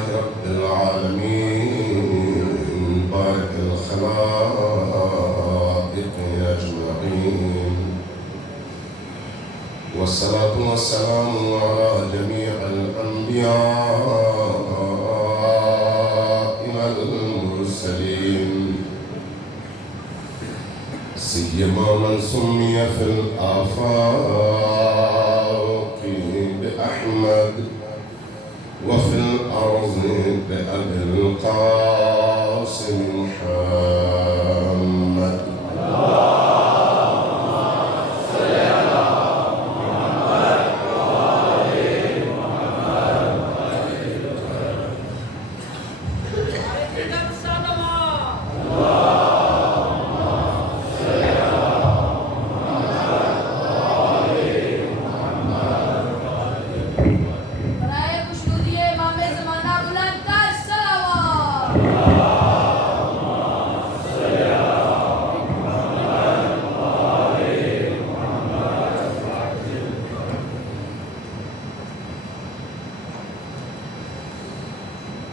لله رب العالمين بارئ الخلائق أجمعين، والصلاة والسلام على جميع الأنبياء والمرسلين، سيما من سمي في الآفاق بأحمد وفي الأرض بأبي القاسم محمد.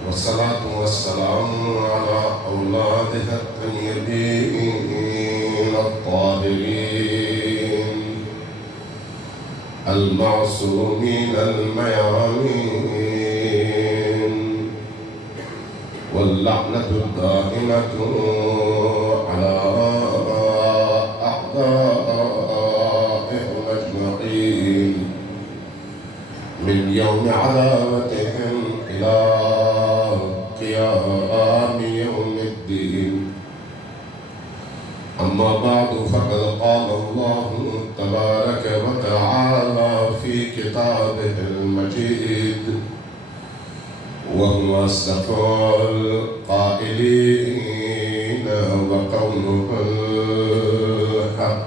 والصلاة والسلام على أولادها الطيبين الطاهرين المعصومين الميامين، واللعنة الدائمة على أعدائهم أجمعين من يوم عداوتهم إلى قيام يوم الدين. أما بعد، فقد قال الله تبارك وتعالى في كتابه المجيد وهو أصدق القائلين وقوله الحق.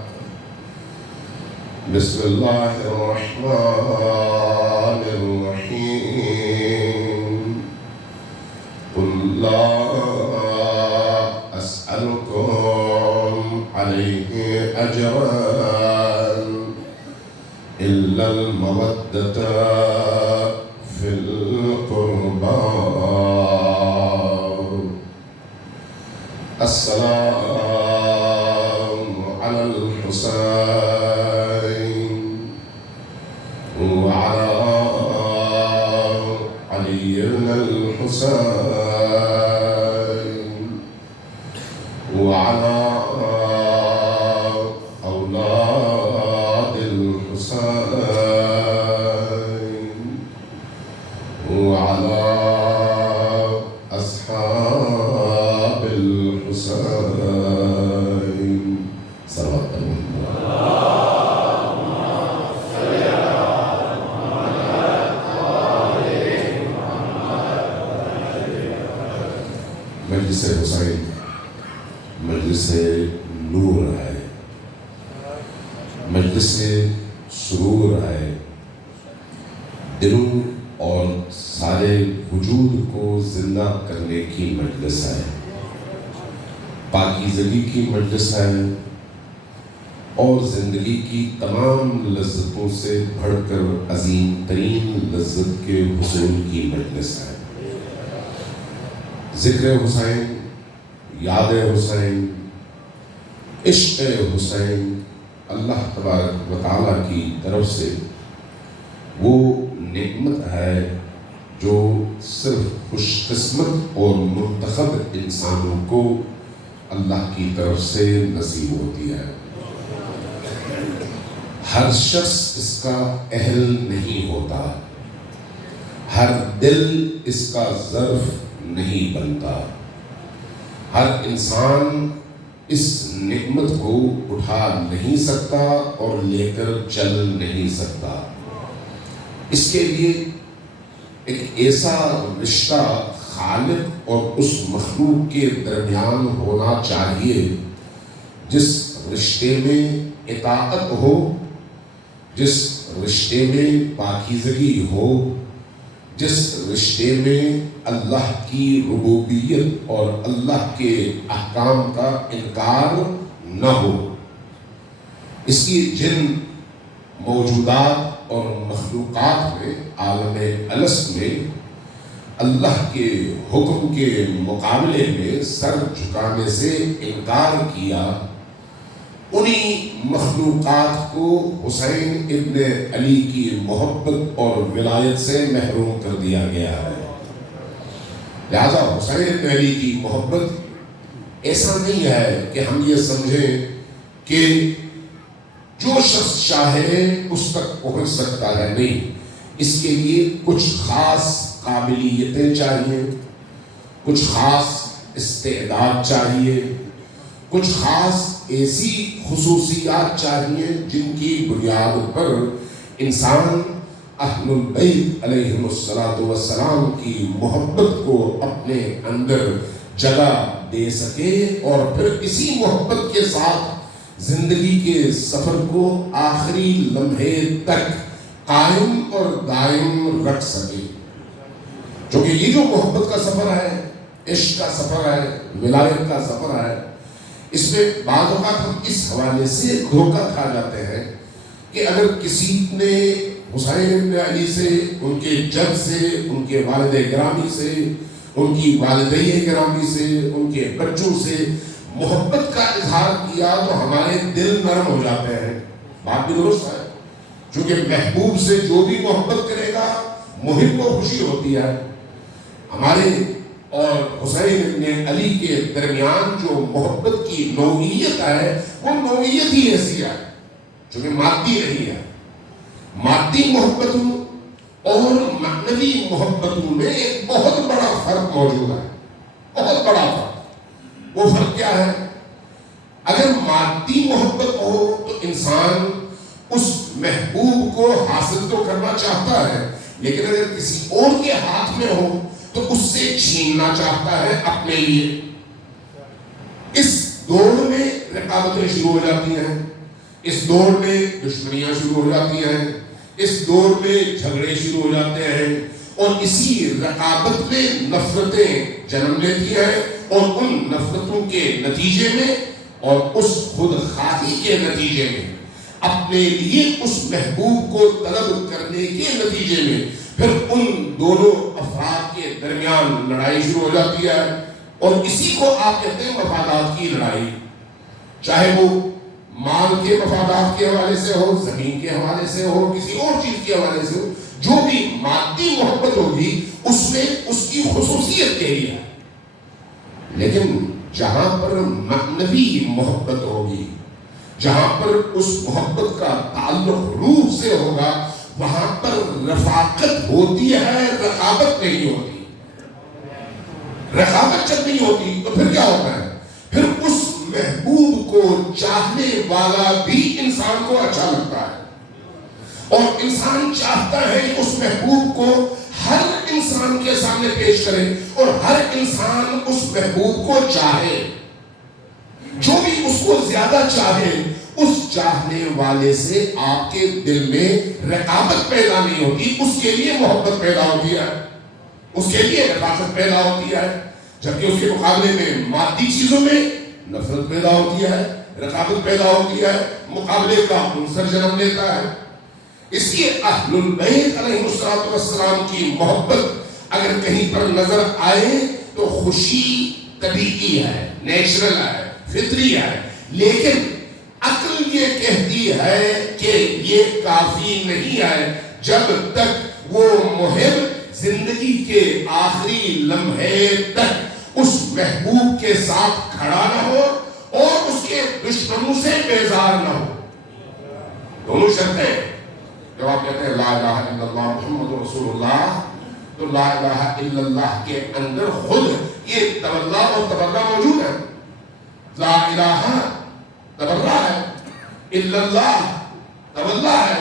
بسم الله الرحمن الرحيم. قل لا أسألكم عليه أجرا إلا المودة في القربى. السلام على الحسين وعلى علي الحسين وعلى أولاد الحسين وعلى أصحاب الحسين صلوات الله. مجلس حسین مجلس نور ہے، مجلس سرور ہے، دلوں اور سارے وجود کو زندہ کرنے کی مجلس ہے، پاکیزگی کی مجلس ہے، اور زندگی کی تمام لذتوں سے بڑھ کر عظیم ترین لذت کے حصول کی مجلس ہے۔ ذکر حسین، یاد حسین، عشق حسین اللہ تبارک و تعالیٰ کی طرف سے وہ نعمت ہے جو صرف خوش قسمت اور منتخب انسانوں کو اللہ کی طرف سے نصیب ہوتی ہے۔ ہر شخص اس کا اہل نہیں ہوتا، ہر دل اس کا ظرف نہیں بنتا، ہر انسان اس نعمت کو اٹھا نہیں سکتا اور لے کر چل نہیں سکتا۔ اس کے لیے ایک ایسا رشتہ خالق اور اس مخلوق کے درمیان ہونا چاہیے جس رشتے میں اطاعت ہو، جس رشتے میں پاکیزگی ہو، جس رشتے میں اللہ کی ربوبیت اور اللہ کے احکام کا انکار نہ ہو۔ اس کی جن موجودات اور مخلوقات میں عالم الست میں اللہ کے حکم کے مقابلے میں سر جھکانے سے انکار کیا، انہی مخلوقات کو حسین ابن علی کی محبت اور ولایت سے محروم کر دیا گیا ہے۔ لہذا حسین ابن علی کی محبت ایسا نہیں ہے کہ ہم یہ سمجھیں کہ جو شخص چاہے اس تک پہنچ سکتا ہے، نہیں، اس کے لیے کچھ خاص قابلیتیں چاہیے، کچھ خاص استعداد چاہیے، کچھ خاص ایسی خصوصیات چاہیے جن کی بنیاد پر انسان اہل البیت علیہم السلام کی محبت کو اپنے اندر جگہ دے سکے اور پھر اسی محبت کے ساتھ زندگی کے سفر کو آخری لمحے تک قائم اور دائم رکھ سکے۔ چونکہ یہ جو محبت کا سفر ہے، عشق کا سفر ہے، ولایت کا سفر ہے، اس میں بعض اوقات ہم اس حوالے سے دھوکہ کھا جاتے ہیں کہ اگر کسی نے حسین ابن علی سے، ان کے جد سے، ان کے والد گرامی سے، ان کی والدہ گرامی سے، ان کے بچوں سے محبت کا اظہار کیا تو ہمارے دل نرم ہو جاتے ہیں۔ بات بھی درست ہے، چونکہ محبوب سے جو بھی محبت کرے گا محب کو خوشی ہوتی ہے۔ ہمارے اور حسین ابن علی کے درمیان جو محبت کی نوعیت ہے، وہ نوعیت ہی ایسی ہے چونکہ مادی نہیں ہے۔ مادی محبتوں اور معنوی محبتوں میں ایک بہت بڑا فرق موجود ہے، بہت بڑا فرق۔ وہ فرق کیا ہے؟ اگر مادی محبت ہو تو انسان اس محبوب کو حاصل تو کرنا چاہتا ہے، لیکن اگر کسی اور کے ہاتھ میں ہو تو اس سے چھیننا چاہتا ہے اپنے لیے۔ اس دوڑ میں رقابتیں شروع ہو جاتی ہیں، اس دوڑ میں دشمنیاں شروع ہو جاتی ہیں، اس دوڑ میں جھگڑے شروع ہو جاتے ہیں، اور اسی رقابت میں نفرتیں جنم لیتی ہیں، اور ان نفرتوں کے نتیجے میں اور اس خود خواہی کے نتیجے میں، اپنے لیے اس محبوب کو طلب کرنے کے نتیجے میں، پھر ان دونوں افراد کے درمیان لڑائی شروع ہو جاتی ہے، اور اسی کو آپ کہتے ہیں مفادات کی لڑائی۔ چاہے وہ مال کے مفادات کے حوالے سے ہو، زمین کے حوالے سے ہو، کسی اور چیز کے حوالے سے ہو، جو بھی مادی محبت ہوگی اس میں اس کی خصوصیت یہی ہے۔ لیکن جہاں پر معنوی محبت ہوگی، جہاں پر اس محبت کا تعلق روح سے ہوگا، وہاں پر رفاقت ہوتی ہے، رقابت نہیں ہوتی۔ رقابت جب نہیں ہوتی تو پھر کیا ہوتا ہے؟ پھر اس محبوب کو چاہنے والا بھی انسان کو اچھا لگتا ہے، اور انسان چاہتا ہے کہ اس محبوب کو ہر انسان کے سامنے پیش کرے، اور ہر انسان اس محبوب کو چاہے۔ جو بھی اس کو زیادہ چاہے، اس چاہنے والے سے آپ کے دل میں رقابت پیدا نہیں ہوتی، اس کے لیے محبت پیدا ہوتی ہے، اس کے لیے رفاقت پیدا ہوتی ہے، جبکہ اس کے مقابلے میں مادی چیزوں میں نفرت پیدا ہوتی ہے، رقابت پیدا ہوتی ہے، مقابلے کا عنصر جنم لیتا ہے۔ اس لیے اہل البیت علیہ السلام کی محبت اگر کہیں پر نظر آئے تو خوشی طبیعی ہے، نیچرل ہے، فطری ہے، لیکن عقل یہ کہتی ہے کہ یہ کافی نہیں ہے جب تک وہ محب زندگی کے آخری لمحے تک اس محبوب کے ساتھ کھڑا نہ ہو اور اس کے دشمنوں سے بیزار نہ ہو۔ دونوں شرطیں، جب آپ کہتے ہیں لا الہ الا اللہ محمد رسول اللہ، تو لا الہ الا اللہ کے اندر خود یہ تبرہ اور تبرہ موجود ہے۔ لا الہ تبرہ ہے، الا اللہ تبرہ ہے،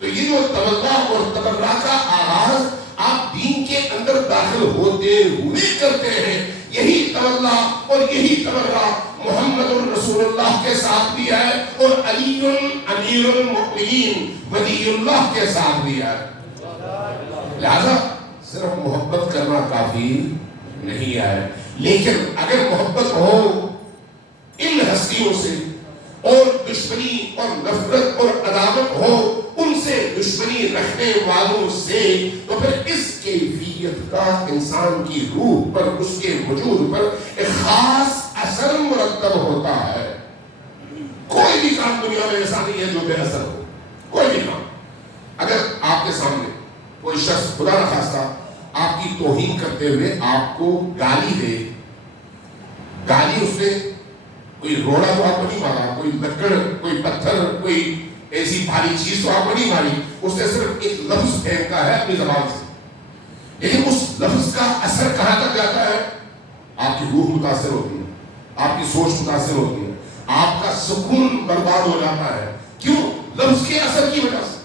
تو یہ جو تبرہ اور تبرہ کا آغاز آپ دین کے اندر داخل ہوتے ہوئے کرتے ہیں، یہی تبرہ اور یہی تبرہ محمد رسول اللہ کے ساتھ بھی ہے، اور علی امیر المؤمنین ولی اللہ کے ساتھ بھی ہے۔ لہذا صرف محبت کرنا کافی نہیں ہے، لیکن اگر محبت ہو ان ہستیوں سے اور دشمنی اور نفرت اور عداوت ہو ان سے، دشمنی رکھنے والوں سے، تو پھر اس کیفیت کیفیت کا انسان کی روح پر، اس کے وجود پر ایک خاص اثر مرتب ہوتا ہے۔ کوئی بھی کام دنیا میں ایسا نہیں ہے جو بے اثر ہو، کوئی بھی کام۔ اگر آپ کے سامنے کوئی شخص خدا نہ خواستہ آپ کی توہین کرتے ہوئے آپ کو گالی دے، گالی اس نے کوئی روڑا تو آپ کو نہیں مارا، کوئی لکڑ، کوئی پتھر، کوئی ایسی بھاری چیز تو آپ کو نہیں ماری، اس نے صرف ایک لفظ پھینکا ہے اپنی زبان سے، لیکن اس لفظ کا اثر کہاں تک جاتا ہے؟ آپ کی روح متاثر ہوتی ہے، آپ کی سوچ متاثر ہوتی ہے، آپ کا سکون برباد ہو جاتا ہے۔ کیوں؟ لفظ کے اثر کی وجہ سے۔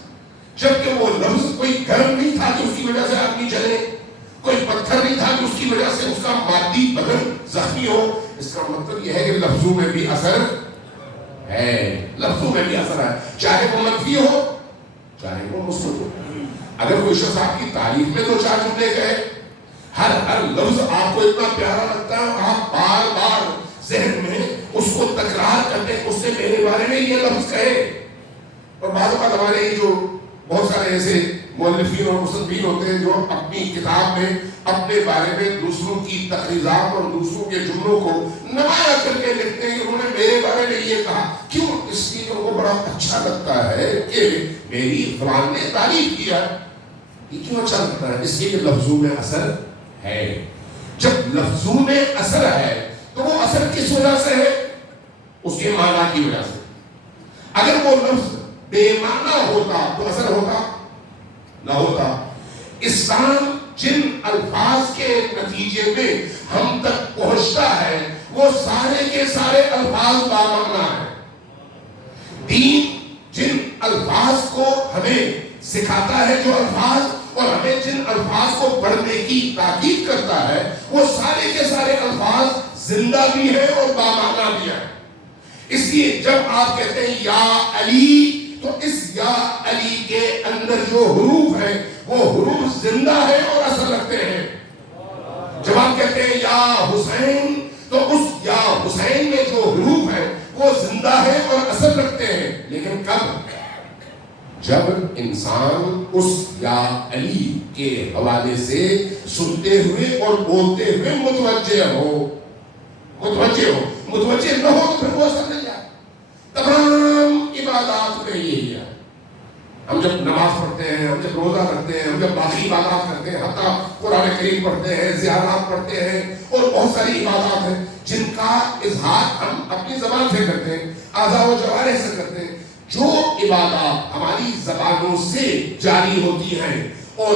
جبکہ وہ لفظ کوئی گرم نہیں تھا کہ اس کی وجہ سے آدمی جلے، کوئی پتھر نہیں تھا کہ اس کی وجہ سے اس کا مادی بدن زخمی ہو۔ اس کا مطلب یہ ہے کہ لفظوں میں بھی اثر ہے، لفظوں میں بھی اثر ہے، چاہے وہ منفی ہو چاہے وہ مثبت ہو۔ اگر کوئی شخص آپ کی تعریف میں دو چار جملے کہے، ہر لفظ آپ کو اتنا پیارا لگتا ہے، آپ بار بار ذہن میں اس کو تکرار کرتے ہیں، اس نے میرے بارے میں یہ لفظ کہے۔ اور بعض اوقات ہمارے جو بہت سارے ایسے مؤلفین اور مصنفین ہوتے ہیں جو اپنی کتاب میں اپنے بارے میں دوسروں کی تقریضات اور دوسروں کے جملوں کو نمایاں کر کے لکھتے ہیں کہ انہوں نے میرے بارے میں یہ کہا۔ کیوں؟ اس لیے ان کو بڑا اچھا لگتا ہے کہ میری فلان نے تعریف کیا۔ یہ کیوں اچھا لگتا ہے؟ اس لیے کہ لفظوں میں اثر ہے۔ جب لفظوں میں اثر ہے تو وہ اثر کس وجہ سے ہے؟ اس کے معنی کی وجہ سے۔ اگر وہ لفظ بے معنی ہوتا تو اثر ہوتا نہ ہوتا۔ اسلام جن الفاظ کے نتیجے میں ہم تک پہنچتا ہے وہ سارے کے سارے الفاظ بامعنی ہیں۔ دین جن الفاظ کو ہمیں سکھاتا ہے، جو الفاظ اور ہمیں جن الفاظ کو پڑھنے کی تاکید کرتا ہے، وہ سارے کے سارے الفاظ زندہ بھی ہیں اور بامعنی بھی ہیں۔ اس لیے جب آپ کہتے ہیں یا علی، تو اس یا علی کے اندر جو حروف ہیں وہ حروف زندہ ہیں اور اثر رکھتے ہیں۔ جب آپ کہتے ہیں یا حسین، تو اس یا حسین میں جو حروف ہیں وہ زندہ ہیں اور اثر رکھتے ہیں۔ لیکن کب؟ جب انسان اس یا علی کے حوالے سے سنتے ہوئے اور بولتے ہوئے متوجہ ہو۔ متوجہ نہ ہو تو پھر وہ اثر نہیں آتا۔ تمام عبادات میں یہی ہے۔ ہم جب نماز پڑھتے ہیں، ہم جب روزہ رکھتے ہیں، ہم جب باقی عبادات کرتے ہیں، حتیٰ قرآن کریم پڑھتے ہیں، زیارات پڑھتے ہیں اور بہت ساری عبادات ہیں جن کا اظہار ہم اپنی زبان سے کرتے ہیں، اعضاء و جوارح سے کرتے ہیں۔ جو عبادات ہماری زبانوں سے جاری ہوتی ہیں اور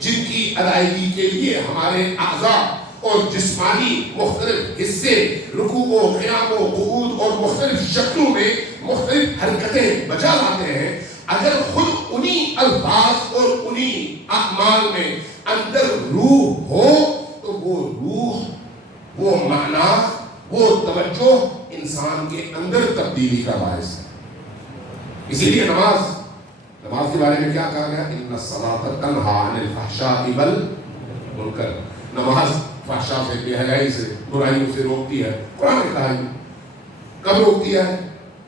جن کی ادائیگی کے لیے ہمارے اعضاء اور جسمانی مختلف حصے رکوع و قیام و قعود اور مختلف شکلوں میں مختلف حرکتیں بجا لاتے ہیں، اگر خود انہی الفاظ اور انہی اعمال میں اندر روح ہو تو وہ روح، وہ معنی، وہ توجہ انسان کے اندر تبدیلی کا باعث ہے۔ اسی لیے نماز کے بارے میں کیا کہا گیا؟ ان الصلاۃ تنہی عن الفحشاء والمنکر۔ نماز فحشاء سے، بے حیائی سے، برائیوں سے روکتی ہے۔ قرآن نے کہا کب روکتی ہے؟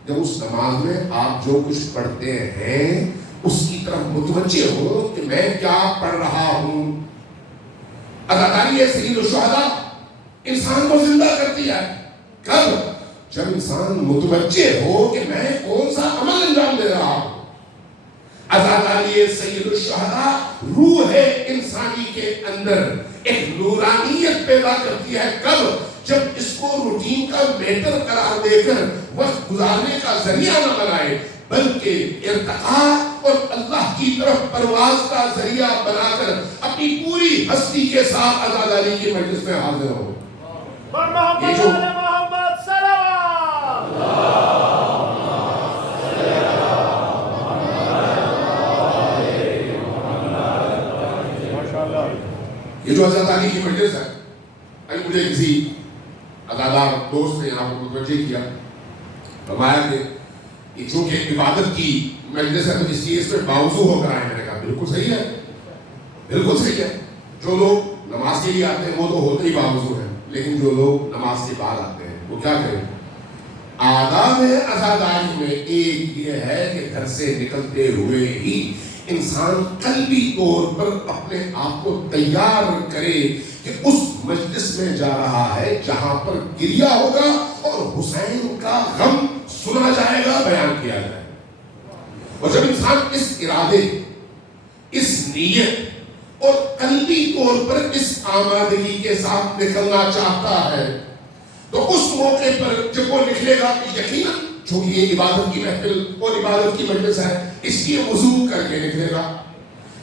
جب اس نماز میں آپ جو کچھ پڑھتے ہیں اس کی طرف متوجہ ہو کہ میں کیا پڑھ رہا ہوں۔ اداکاری سید الشہداء انسان کو زندہ کرتی ہے۔ کب؟ جب انسان متوجہ ہو کہ میں کون سا عمل انجام دے رہا ہوں۔ ازاداری سید الشہداء روح انسانی کے اندر ایک نورانیت پیدا کرتی ہے۔ کب؟ جب اس کو روٹین کا میٹر قرار دے کر وقت گزارنے کا ذریعہ نہ بنائے بلکہ ارتقاء اور اللہ کی طرف پرواز کا ذریعہ بنا کر اپنی پوری ہستی کے ساتھ ازاداری کی مجلس میں حاضر ہو۔ یہ جو حضرت علی کی مجلس ہے، ابھی مجھے کسی ادادار دوست نے یہاں پر متوجہ کیا، فرمایا کہ چونکہ عبادت کی مجلس ہے تو اس لیے اس میں باوضو ہو کر آئے۔ میں نے کہا بالکل صحیح ہے، بالکل صحیح ہے۔ جو لوگ نماز کے لیے آتے ہیں وہ تو ہوتے ہی باوضو ہیں، لیکن جو لوگ نماز کے بعد آتے ہیں وہ کیا کریں؟ آداب عزاداری میں ایک یہ ہے کہ گھر سے نکلتے ہوئے ہی انسان قلبی طور پر اپنے آپ کو تیار کرے کہ اس مجلس میں جا رہا ہے جہاں پر گریہ ہوگا اور حسین کا غم سنا جائے گا، بیان کیا جائے گا۔ اور جب انسان اس ارادے، اس نیت اور قلبی طور پر اس آمادگی کے ساتھ نکلنا چاہتا ہے تو اس موقع پر جب وہ نکلے گا کہ یقیناً چونکہ یہ عبادت کی محفل اور عبادت کی مجلس ہے اس لیے وضو کر کے نکلے گا۔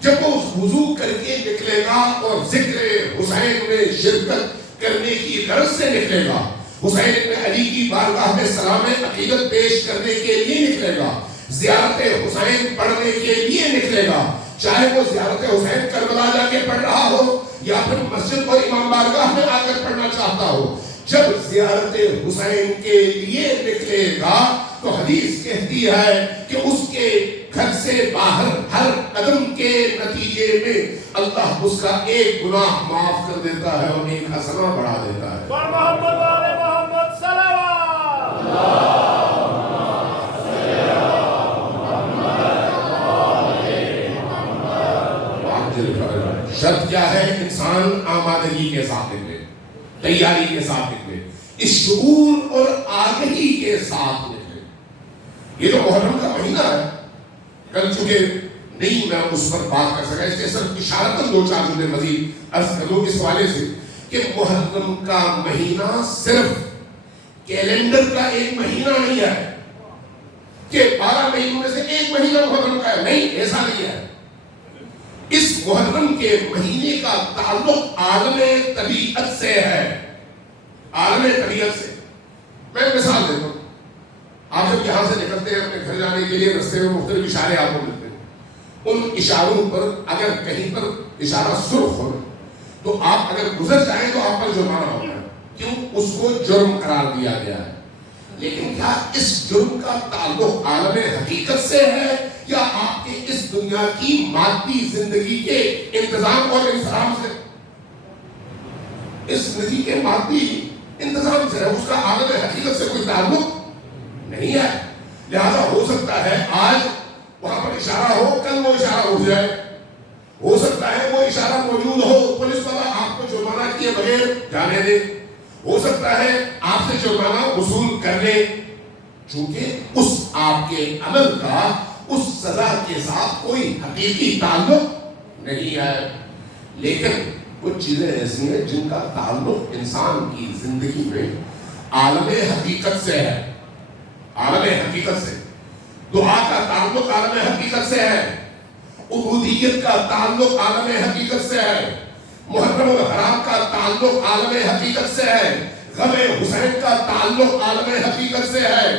جب وہ وضو کر کے نکلے گا اور ذکر حسین میں شرکت کرنے کی غرض سے نکلے گا، حسین ابن علی کی بارگاہ میں سلام عقیدت پیش کرنے کے لیے نکلے گا، زیارت حسین پڑھنے کے لیے نکلے گا، چاہے وہ زیارت حسین کربلا جا کے پڑھ رہا ہو یا پھر مسجد اور امام بارگاہ میں آ کر پڑھنا چاہتا ہو، جب زیارت حسین کے لیے نکلے گا تو حدیث کہتی ہے کہ اس کے گھر سے باہر ہر قدم کے نتیجے میں اللہ اس کا ایک گناہ معاف کر دیتا ہے اور ایک حسنہ بڑھا دیتا ہے۔ محمد آل محمد صلوات شرط کیا ہے؟ انسان آمادگی کے ساتھ نکلے، تیاری کے ساتھ نکلے، اس شعور اور آگہی کے ساتھ نکلے۔ یہ جو محرم کا مہینہ ہے، کل چونکہ نہیں میں اس پر بات کر سکا، اس کے صرف اشارتاً دو چار جملے مزید عرض کر دوں اس حوالے سے کہ محرم کا مہینہ صرف کیلنڈر کا ایک مہینہ نہیں ہے کہ 12 مہینوں میں سے ایک مہینہ محرم کا ہے، نہیں، ایسا نہیں ہے۔ اس محرم کے مہینے کا تعلق عالم طبیعت سے ہے، عالم طبیعت سے۔ میں مثال دیتا ہوں، آپ جب یہاں سے نکلتے ہیں اپنے گھر جانے کے لیے رستے میں مختلف اشارے آپ کو ملتے ہیں، ان اشاروں پر اگر کہیں پر اشارہ سرخ ہو تو آپ اگر گزر جائیں تو آپ پر جرمانہ ہوگا، کیوں؟ اس کو جرم قرار دیا گیا ہے۔ لیکن کیا اس جرم کا تعلق عالم حقیقت سے ہے یا آپ کے اس دنیا کی مادی زندگی کے انتظام اور انصرام سے؟ اس زندگی کے مادی انتظام سے ہے، اس کا عالم حقیقت سے کوئی تعلق نہیں ہے۔ لہذا ہو سکتا ہے آج وہاں پر اشارہ ہو، کل وہ اشارہ اٹھ جائے، ہو سکتا ہے وہ اشارہ موجود ہو، پولیس والا آپ کو جرمانہ کیے بغیر جانے دے، ہو سکتا ہے آپ سے جرمانہ وصول کر لے، چونکہ اس آپ کے عمل کا اس سزا کے ساتھ کوئی حقیقی تعلق نہیں ہے۔ لیکن کچھ چیزیں ایسی ہیں جن کا تعلق انسان کی زندگی میں عالم حقیقت سے ہے، عالم حقیقت سے۔ دعا کا تعلق عالم حقیقت سے ہے، عبودیت کا تعلق عالم حقیقت سے ہے، محرم الحرام کا تعلق عالم حقیقت سے ہے، غم حسین کا تعلق عالم حقیقت سے ہے،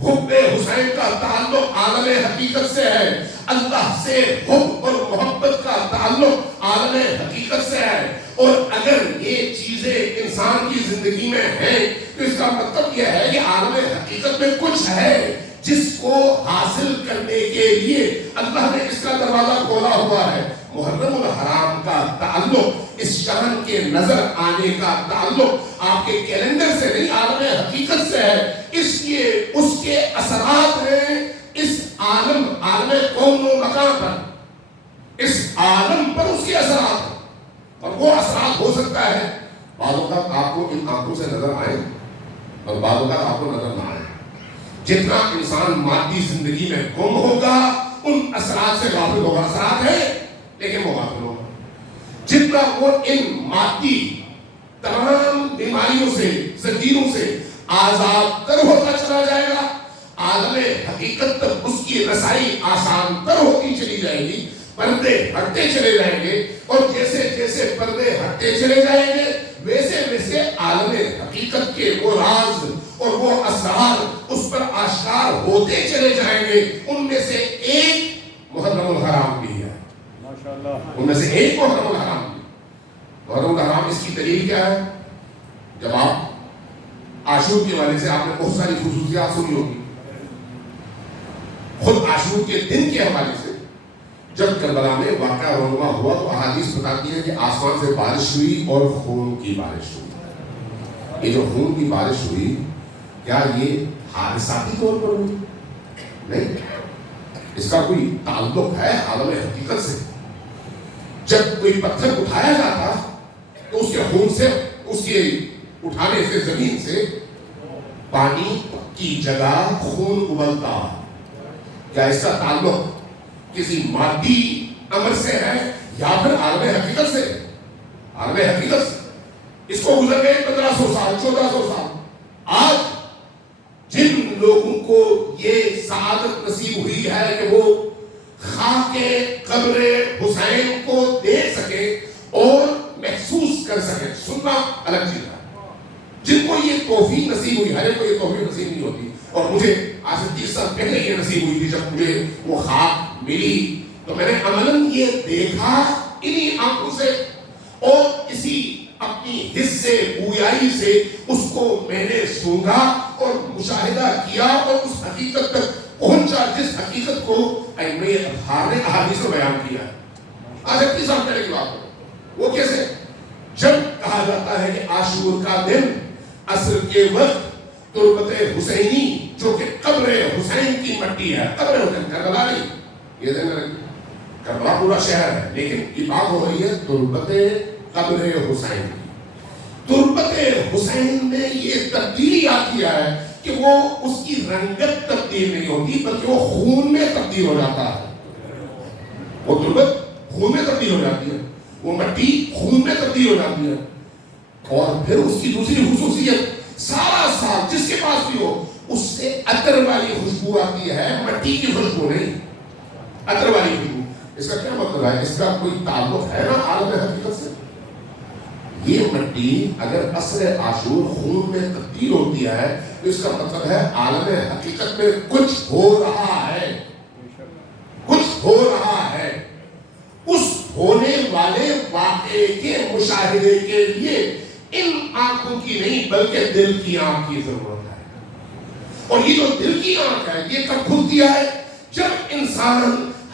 حب حسین کا تعلق عالم حقیقت سے ہے، اللہ سے حب اور محبت کا تعلق عالم حقیقت سے ہے۔ اور اگر یہ چیزیں انسان کی زندگی میں ہیں تو اس کا مطلب یہ ہے کہ عالم حقیقت میں کچھ ہے جس کو حاصل کرنے کے لیے اللہ نے اس کا دروازہ کھولا ہوا ہے۔ محرم الحرام کا تعلق، اس شان کے نظر آنے کا تعلق آپ کے کیلنڈر سے نہیں، عالم حقیقت سے ہے، اس لیے اس کے اثرات ہیں اس عالم کون و مکان پر، اس عالم پر اس کے اثرات ہیں۔ اور وہ اثرات ہو سکتا ہے بعض اوقات آپ کو ان آنکھوں سے نظر آئے اور بعض اوقات آپ کو نظر نہ آئے۔ جتنا انسان مادی زندگی میں گم ہوگا ان اثرات سے غافل ہوگا، اثرات ہیں لیکن وہ غافل ہوگا۔ جتنا وہ ان مادی تمام بیماریوں سے، زنجیروں سے آزاد تر ہوتا چلا جائے گا، عالم حقیقت تک اس کی رسائی آسان تر ہوتی چلی جائے گی، پردے ہٹتے چلے جائیں گے، اور جیسے جیسے پردے ہٹتے چلے جائیں گے ویسے ویسے عالم حقیقت کے وہ راز اور وہ اسرار اس پر آشکار ہوتے چلے جائیں گے۔ ان میں سے ایک محرم الحرام بھی ہے، ان میں سے ایک محرم الحرام بھی۔ محرم الحرام اس کی دلیل کیا ہے؟ جب آپ عاشور کے والے سے آپ نے بہت ساری خصوصیات سنی ہوگی، خود عاشور کے دن کے حوالے سے جب کربلا میں واقعہ رونما ہوا تو احادیث بتاتی ہیں کہ آسمان سے بارش ہوئی اور خون کی بارش ہوئی۔ یہ جو خون کی بارش ہوئی کیا یہ حادثاتی طور پر ہوئی؟ نہیں، اس کا کوئی تعلق ہے عالم حقیقت سے؟ جب کوئی پتھر اٹھایا جاتا تو اس کے خون سے، اس کے اٹھانے سے، زمین سے پانی کی جگہ خون ابلتا. کیا اس کا تعلق کسی مادی امر سے ہے یا پھر عالم حقیقت سے؟ عالم حقیقت سے. اس کو گزر گئے 1500 سال، 1400 سال. آج جن لوگوں کو یہ سعادت نصیب ہوئی ہے کہ وہ خاک قبر حسین کو دیکھ سکے اور محسوس کر سکے، سننا الگ چیز ہے. جن کو یہ توفیق نصیب ہوئی، ہر ایک کو یہ توفیق نصیب نہیں ہوتی. اور مجھے آج سے 30 سال پہلے یہ نصیب ہوئی تھی. جب مجھے وہ خاک ملی تو میں نے عملاً یہ دیکھا انہی آنکھوں سے، اور اسی اپنی حس سے، گویائی سے اس کو میں نے سونگا اور مشاہدہ کیا اور اس حقیقت تک پہنچا جس حقیقت کو ائمہ اطہار نے احادیث میں بیان کیا ہے. آج 30 سال پہلے کی بات ہے. وہ کیسے؟ جب کہا جاتا ہے کہ عاشور کا دن عصر کے وقت تربت حسینی جو کہ قبر حسین کی مٹی ہے، قبر حسین کربلا نہیں، یہ دن کربلا پورا شہر ہے، لیکن یہ بات ہو رہی ہے تربت قبر حسین. تربت حسین نے یہ تبدیلی کیا ہے کہ وہ اس کی رنگت تبدیل نہیں ہوتی بلکہ وہ خون میں تبدیل ہو جاتا ہے. وہ تربت خون میں تبدیل ہو جاتی ہے، وہ مٹی خون میں تبدیل ہو جاتی ہے. اور پھر اس کی دوسری خصوصیت، سارا سال جس کے پاس بھی ہو اس سے عطر والی خوشبو آتی ہے، مٹی کی خوشبو نہیں، عطر والی خوشبو. اس کا کیا مطلب ہے؟ اس کا کوئی تعلق ہے نا عالم حقیقت سے؟ یہ مٹی اگر عصر عاشور خون میں تبدیل ہوتی ہے تو اس کا مطلب ہے عالم حقیقت میں کچھ ہو رہا ہے، کچھ ہو رہا ہے. اس ہونے والے واقعے کے مشاہدے کے لیے ان آنکھوں کی نہیں بلکہ دل کی آنکھ کی ضرورت ہے. اور یہ جو دل کی آنکھ ہے یہ کب کھلتی ہے؟ جب انسان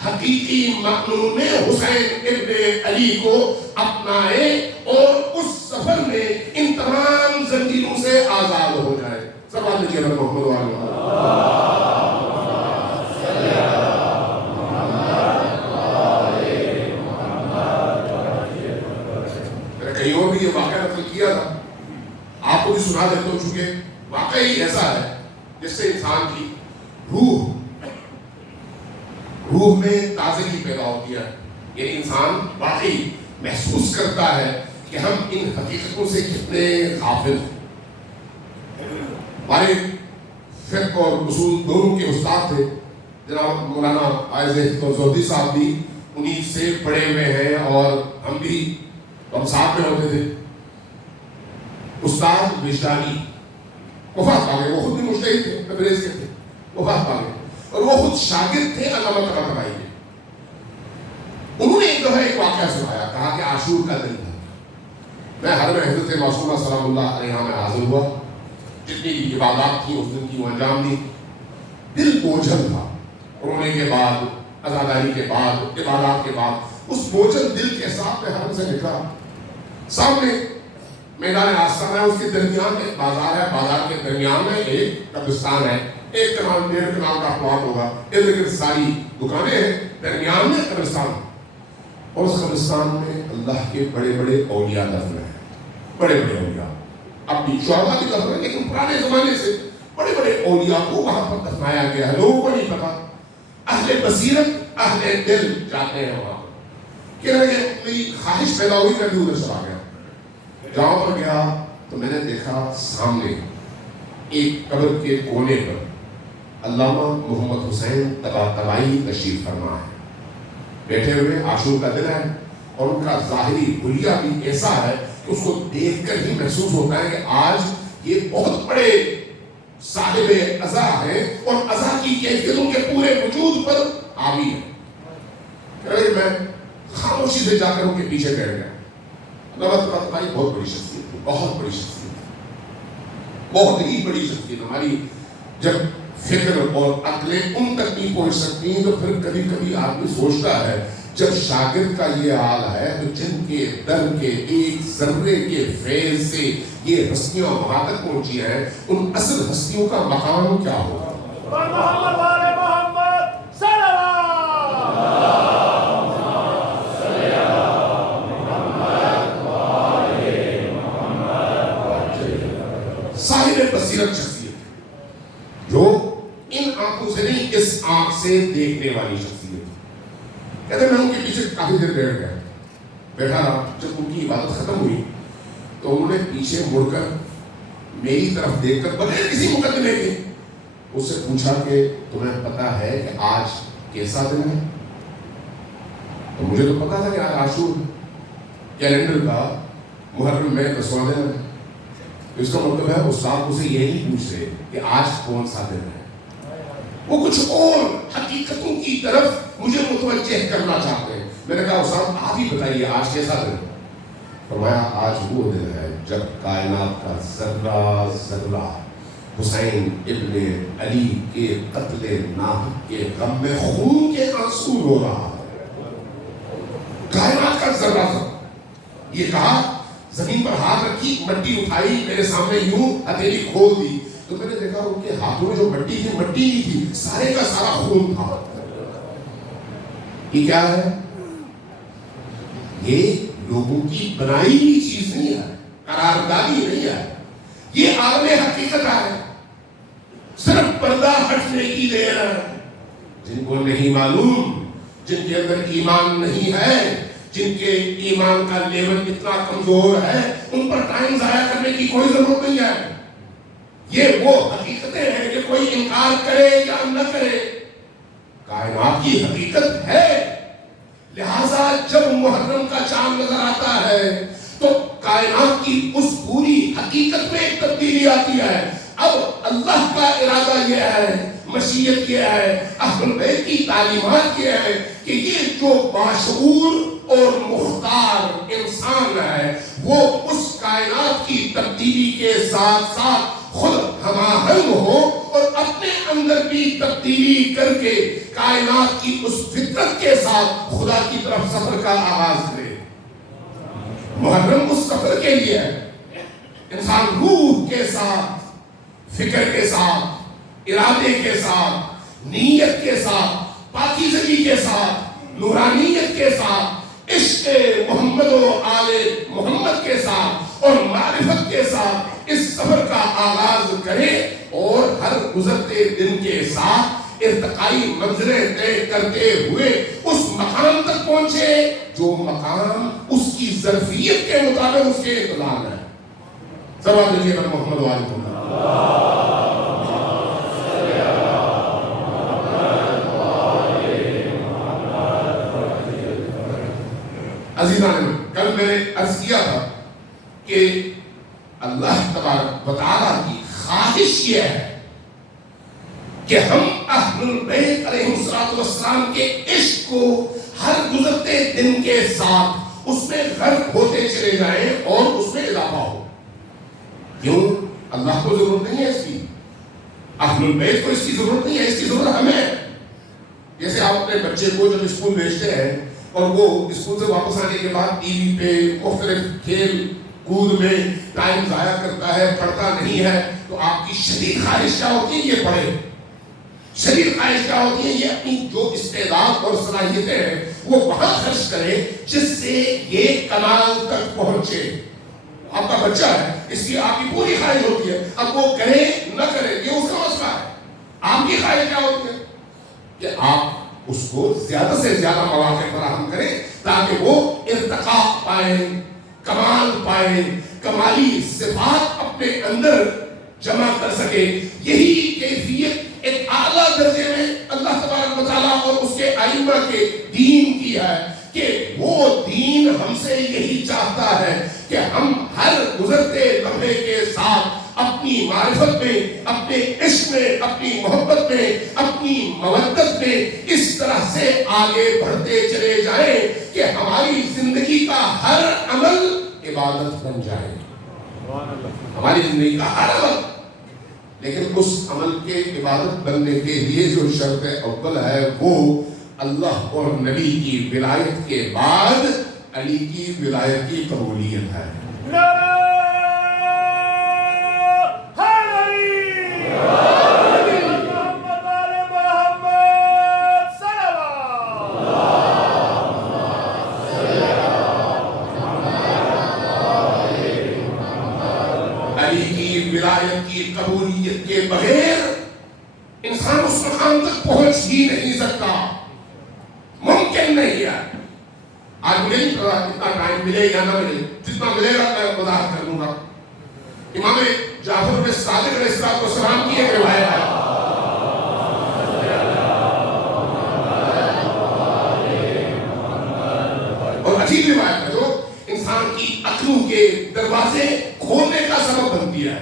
حقیقی معنون حسین ابن علی کو اپنائے اور اس سفر میں ان تمام زنجیروں سے آزاد ہو جائے. سب آدمی جی محمد وعلیہ کہیں اور بھی یہ واقعہ نقل کیا تھا، آپ کو بھی سنا دیتا ہوں، چونکہ واقعی ایسا ہے جس سے انسان کی روح میں تازگی پیدا ہوتی ہے. یعنی انسان واقعی محسوس کرتا ہے کہ ہم ان حقیقتوں سے کتنے غافل ہیں. ہمارے فقہ اور اصول دونوں کے استاد تھے جناب مولانا عائض زہدی صاحب بھی انہی سے پڑھے ہوئے ہیں، اور ہم ساتھ میں ہوتے تھے. استاد وجدانی وفات پا گئے. وہ خود بھی مجتہد تھے، تبریز کے تھے، وفات پا گئے. اور وہ خود شاگرد تھے علامہ طباطبائی کے. انہوں نے ایک دفعہ ایک واقعہ سنایا، کہا کہ عاشور کا دن تھا. میں حرم حضرت معصومہ سلام اللہ علیہا میں حاضر ہوا. جتنی عبادات تھیں اس دن کی وہ انجام دی. دل بوجھل تھا، رونے کے بعد، عزاداری کے بعد، عبادات کے بعد. اس بوجھل دل کے ساتھ میں حرم سے نکلا. سامنے میدان آستانہ ہے، اس کے درمیان میں بازار ہے، بازار کے درمیان میں ایک قبرستان ہے. 1 کنال 1.5 کنال کا پلاٹ ہوگا، ارد گرد ساری دکانیں ہیں، درمیان میں قبرستان. اور اس قبرستان میں اللہ کے بڑے بڑے اولیاء دفن ہیں، بڑے بڑے اولیاء. اب بھی شہداء بھی دفن ہیں، لیکن پرانے زمانے سے بڑے بڑے اولیاء کو وہاں پر دفنایا گیا ہے. لوگوں کو نہیں پتا. اہل بصیرت، اہل دل جاتے ہیں وہاں. کہ میری خواہش پیدا ہوئی، میں بھی ادھر چلا گیا. جہاں پر گیا تو میں نے دیکھا سامنے ایک قبر کے کونے پر علامہ محمد حسین طباطبائی تشریف فرما ہے، بیٹھے ہوئے. عاشور کا دن ہے اور ان کا ظاہری حلیہ بھی ایسا ہے کہ اس کو دیکھ کر ہی محسوس ہوتا ہے کہ آج یہ بہت بڑے صاحب عزا ہیں اور عزا کی کیفیتوں کے پورے وجود پر حاوی ہے. میں خاموشی سے جا کر ان کے پیچھے بیٹھ گیا. علامہ طباطبائی بہت بڑی شخصیت تھی، بہت بڑی شخصیت، بہت ہی بڑی شخصیت. ہماری جب فکر اور عقلیں ان تک نہیں پہنچ سکتی تو پھر کبھی کبھی آدمی سوچتا ہے جب شاگرد کا یہ حال ہے تو جن کے در کے ایک ذرے کے فیض سے یہ ہستیاں وہاں تک پہنچی ہیں، ان اصل ہستیوں کا مقام کیا ہوگا؟ محمد والے محمد صلوات صاحب بصیرت شخصیت ہے، جو ان آنکھوں سے نہیں اس آنکھ سے دیکھنے والی شخصیت ہے۔ کہتے ہیں میں ان کے پیچھے کافی دیر بیٹھ گیا، بیٹھا رہا، جب ان کی عبادت ختم ہوئی تو انہوں نے پیچھے مڑ کر میری طرف دیکھ کر بغیر کسی مقدمے کے اس سے پوچھا کہ تمہیں پتا ہے کہ آج کیسا دن ہے؟ تو مجھے تو پتا تھا کہ آج عاشور کیلنڈر کا محرم میں 10واں دن ہے، اس کا مطلب ہے استاد اسے یہی پوچھ رہے کہ آج کون سا دن ہے۔ وہ کچھ اور حقیقتوں کی طرف مجھے متوجہ کرنا چاہتے ہیں۔ میں نے کہا استاد آپ ہی بتائیے آج کیسا دن ہے؟ فرمایا آج وہ دن ہے جب کائنات کا ذرہ ذرہ حسین ابن علی کے قتل ناحق کے غم میں خون کے آنسو رو رہا ہے۔ کائنات کا ذرہ ذرہ، یہ کہا، زمین پر ہاتھ رکھی، مٹی اٹھائی، میرے سامنے یوں ہتھیلی کھول دی تو میں نے دیکھا ان کے ہاتھوں میں جو مٹی تھی مٹی نہیں تھی، سارے کا سارا خون تھا۔ یہ کیا ہے؟ یہ لوگوں کی بنائی ہوئی چیز نہیں ہے، قراردادی نہیں ہے، یہ عالم حقیقت ہے، صرف پردہ ہٹنے کی دیر ہے۔ جن کو نہیں معلوم، جن کے اندر ایمان نہیں ہے، جن کے ایمان کا لیول اتنا کمزور ہے، ان پر ٹائم ضائع کرنے کی کوئی ضرورت نہیں ہے۔ یہ وہ حقیقتیں ہیں کہ کوئی انکار کرے یا نہ کرے، کائنات کی حقیقت ہے۔ لہذا جب محرم کا چاند نظر آتا ہے تو کائنات کی اس پوری حقیقت میں ایک تبدیلی آتی ہے۔ اب اللہ کا ارادہ یہ ہے، مشیت یہ ہے، اہل بیت کی تعلیمات یہ ہے کہ یہ جو باشعور اور مختار انسان ہے وہ اس کائنات کی تبدیلی کے ساتھ ساتھ خود ہماہنگ ہو اور اپنے اندر بھی تبدیلی کر کے کائنات کی اس فطرت کے ساتھ خدا کی طرف سفر کا آغاز کرے۔ محرم اس سفر کے لیے ہے، انسان روح کے ساتھ، فکر کے ساتھ، ارادے کے ساتھ، نیت کے ساتھ، پاکیزگی کے ساتھ، نورانیت کے ساتھ، عشق محمد و آل محمد کے ساتھ اور معرفت کے ساتھ اس سفر کا آغاز کرے اور ہر گزرتے دن کے ساتھ ارتقائی منزلیں طے کرتے ہوئے اس مقام تک پہنچے جو مقام اس کی ظرفیت کے مطابق اس کے اقتدار ہے۔ سلام دیجیے نا محمد و آل محمد۔ عزیزان، کل میں نے عرض کیا تھا کہ اللہ تبارک و تعالیٰ کی خواہش یہ ہے کہ ہم اہل البیت علیہ السلام کے عشق کو ہر گزرتے دن کے ساتھ اس میں غرق ہوتے چلے جائیں اور اس میں اضافہ ہو۔ کیوں؟ اللہ کو ضرورت نہیں ہے اس کی، اہل البیت کو اس کی ضرورت نہیں ہے، اس کی ضرورت ہمیں۔ جیسے آپ اپنے بچے کو جب اسکول بھیجتے ہیں اور وہ اسکول سے واپس آنے کے بعد ٹی وی پہ مختلف کھیل کود میں ٹائم ضائع کرتا ہے، پڑھتا نہیں ہے، تو آپ کی شدید خواہش کیا ہوتی ہے؟ یہ پڑھے۔ شدید خواہش کیا ہوتی ہے؟ یہ اپنی جو استعداد اور صلاحیتیں ہیں وہ وہاں خرچ کرے جس سے یہ کمال تک پہنچے۔ آپ کا بچہ ہے، اس کی آپ کی پوری خواہش ہوتی ہے، اب وہ کرے نہ کرے یہ اس کا مسئلہ ہے۔ آپ کی خواہش کیا ہوتی ہے؟ کہ آپ اس کو زیادہ سے زیادہ مواقع فراہم کریں تاکہ وہ ارتقاء پائے، کمال پائے، کمالی صفات اپنے اندر جمع کر سکے۔ یہی کیفیت ایک اعلیٰ درجے میں اللہ تبارک و تعالیٰ اور اس کے ائمہ کے دین کی ہے کہ وہ دین ہم سے یہی چاہتا ہے کہ ہم ہر گزرتے لمحے کے ساتھ اپنی معرفت میں، اپنے عشق میں، اپنی محبت میں، اپنی مودت میں اس طرح سے آگے بڑھتے چلے جائیں کہ ہماری زندگی کا ہر عمل عبادت بن جائے۔ ہماری زندگی کا ہر عمل، لیکن اس عمل کے عبادت بننے کے لیے جو شرط اول ہے وہ اللہ اور نبی کی ولایت کے بعد علی کی ولایت کی قبولیت ہے۔ ولایت کی کی قبولیت کے بغیر انسان اس مقام تک پہنچ ہی نہیں سکتا، ممکن نہیں ہے۔ آج مجھے نہیں پتا کتنا ٹائم ملے یا نہ ملے، جتنا ملے گا میں وضاحت کر دوں گا۔ امام جعفر بن صادق علیہ السلام کی ایک روایت ہے، اور عجیب روایت ہے جو انسان کی عقلوں کے دروازے کھولنے کا سبب بنتی ہے۔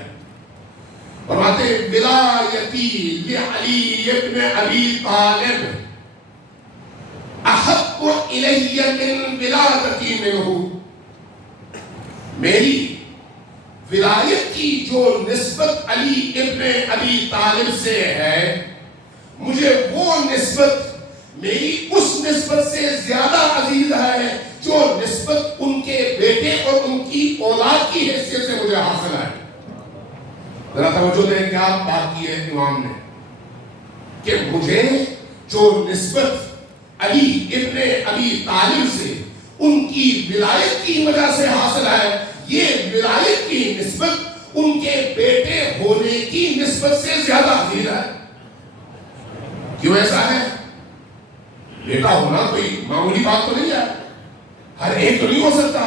فرماتے ہیں ولایتی لعلی ابن ابی طالب احب الی من ولادتی منہ، میری ولایت کی جو نسبت علی ابن ابی طالب سے ہے، مجھے وہ نسبت میری اس نسبت سے زیادہ عزیز ہے جو نسبت ان کے بیٹے اور ان کی اولاد کی حیثیت سے مجھے حاصل ہے۔ ذرا توجہ دیں، کیا بات کی ہے امام نے کہ مجھے جو نسبت علی ابن ابی طالب سے ان کی ولایت کی وجہ سے حاصل ہے، یہ ولایت کی نسبت ان کے بیٹے ہونے کی نسبت سے زیادہ عزیز ہے۔ کیوں ایسا ہے؟ بیٹا ہونا کوئی معمولی بات تو نہیں ہے، ہر ایک تو نہیں ہو سکتا،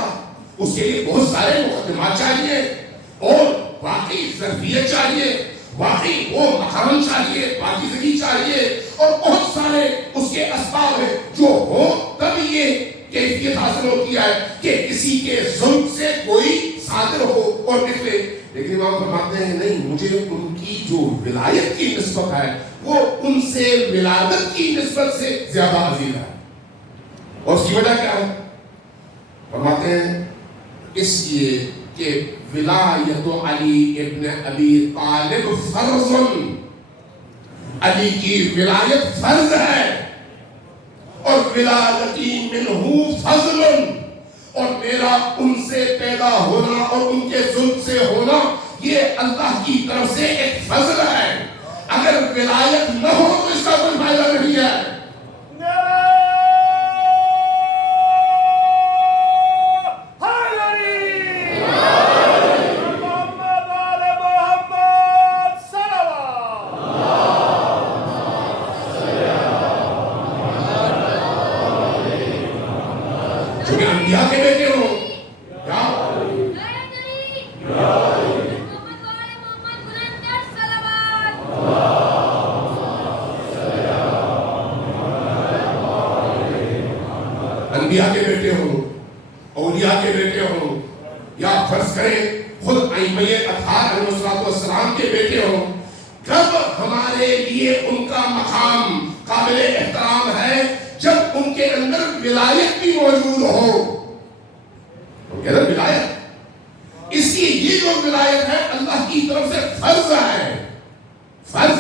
اس کے لیے بہت سارے مقدمات چاہیے اور واقعی ظرفیت چاہیے، واقعی وہ مقام چاہیے، پاکیزگی چاہیے، اور بہت سارے اس کے اسباب ہیں جو ہو تب یہ کیفیت حاصل ہوتی ہے کہ کسی کے ظلم سے کوئی صادر ہو اور نکلے۔ لیکن امام فرماتے ہیں نہیں، مجھے ان کی جو ولایت کی نسبت ہے وہ ان سے ولادت کی نسبت سے زیادہ عزیز ہے۔ اور اس کی وجہ کیا ہے؟ فرماتے ہیں اس لیے کہ ولایت علی ابن ابی طالب فرض، علی کی ولایت فرض ہے، اور ولادتی منہ فضل، اور میرا ان سے پیدا ہونا اور ان کے ظلم سے ہونا یہ اللہ کی طرف سے ایک فضل ہے۔ اگر ولایت نہ ہو تو اس کا کوئی فائدہ نہیں ہے۔ چونکہ انبیاء کے بیٹے ہو کیا انبیاء کے بیٹے ہوں، اولیاء کے بیٹے ہوں، یا فرض کریں خود ائمہ اطہار علیہ السلام کے بیٹے ہوں، جب ہمارے لیے ان کا مقام قابل احترام ہے جب ان کے اندر ولایت بھی موجود ہو۔ ان کے اندر ولایت، اس لیے یہ جو ولایت ہے اللہ کی طرف سے فرض ہے، فرض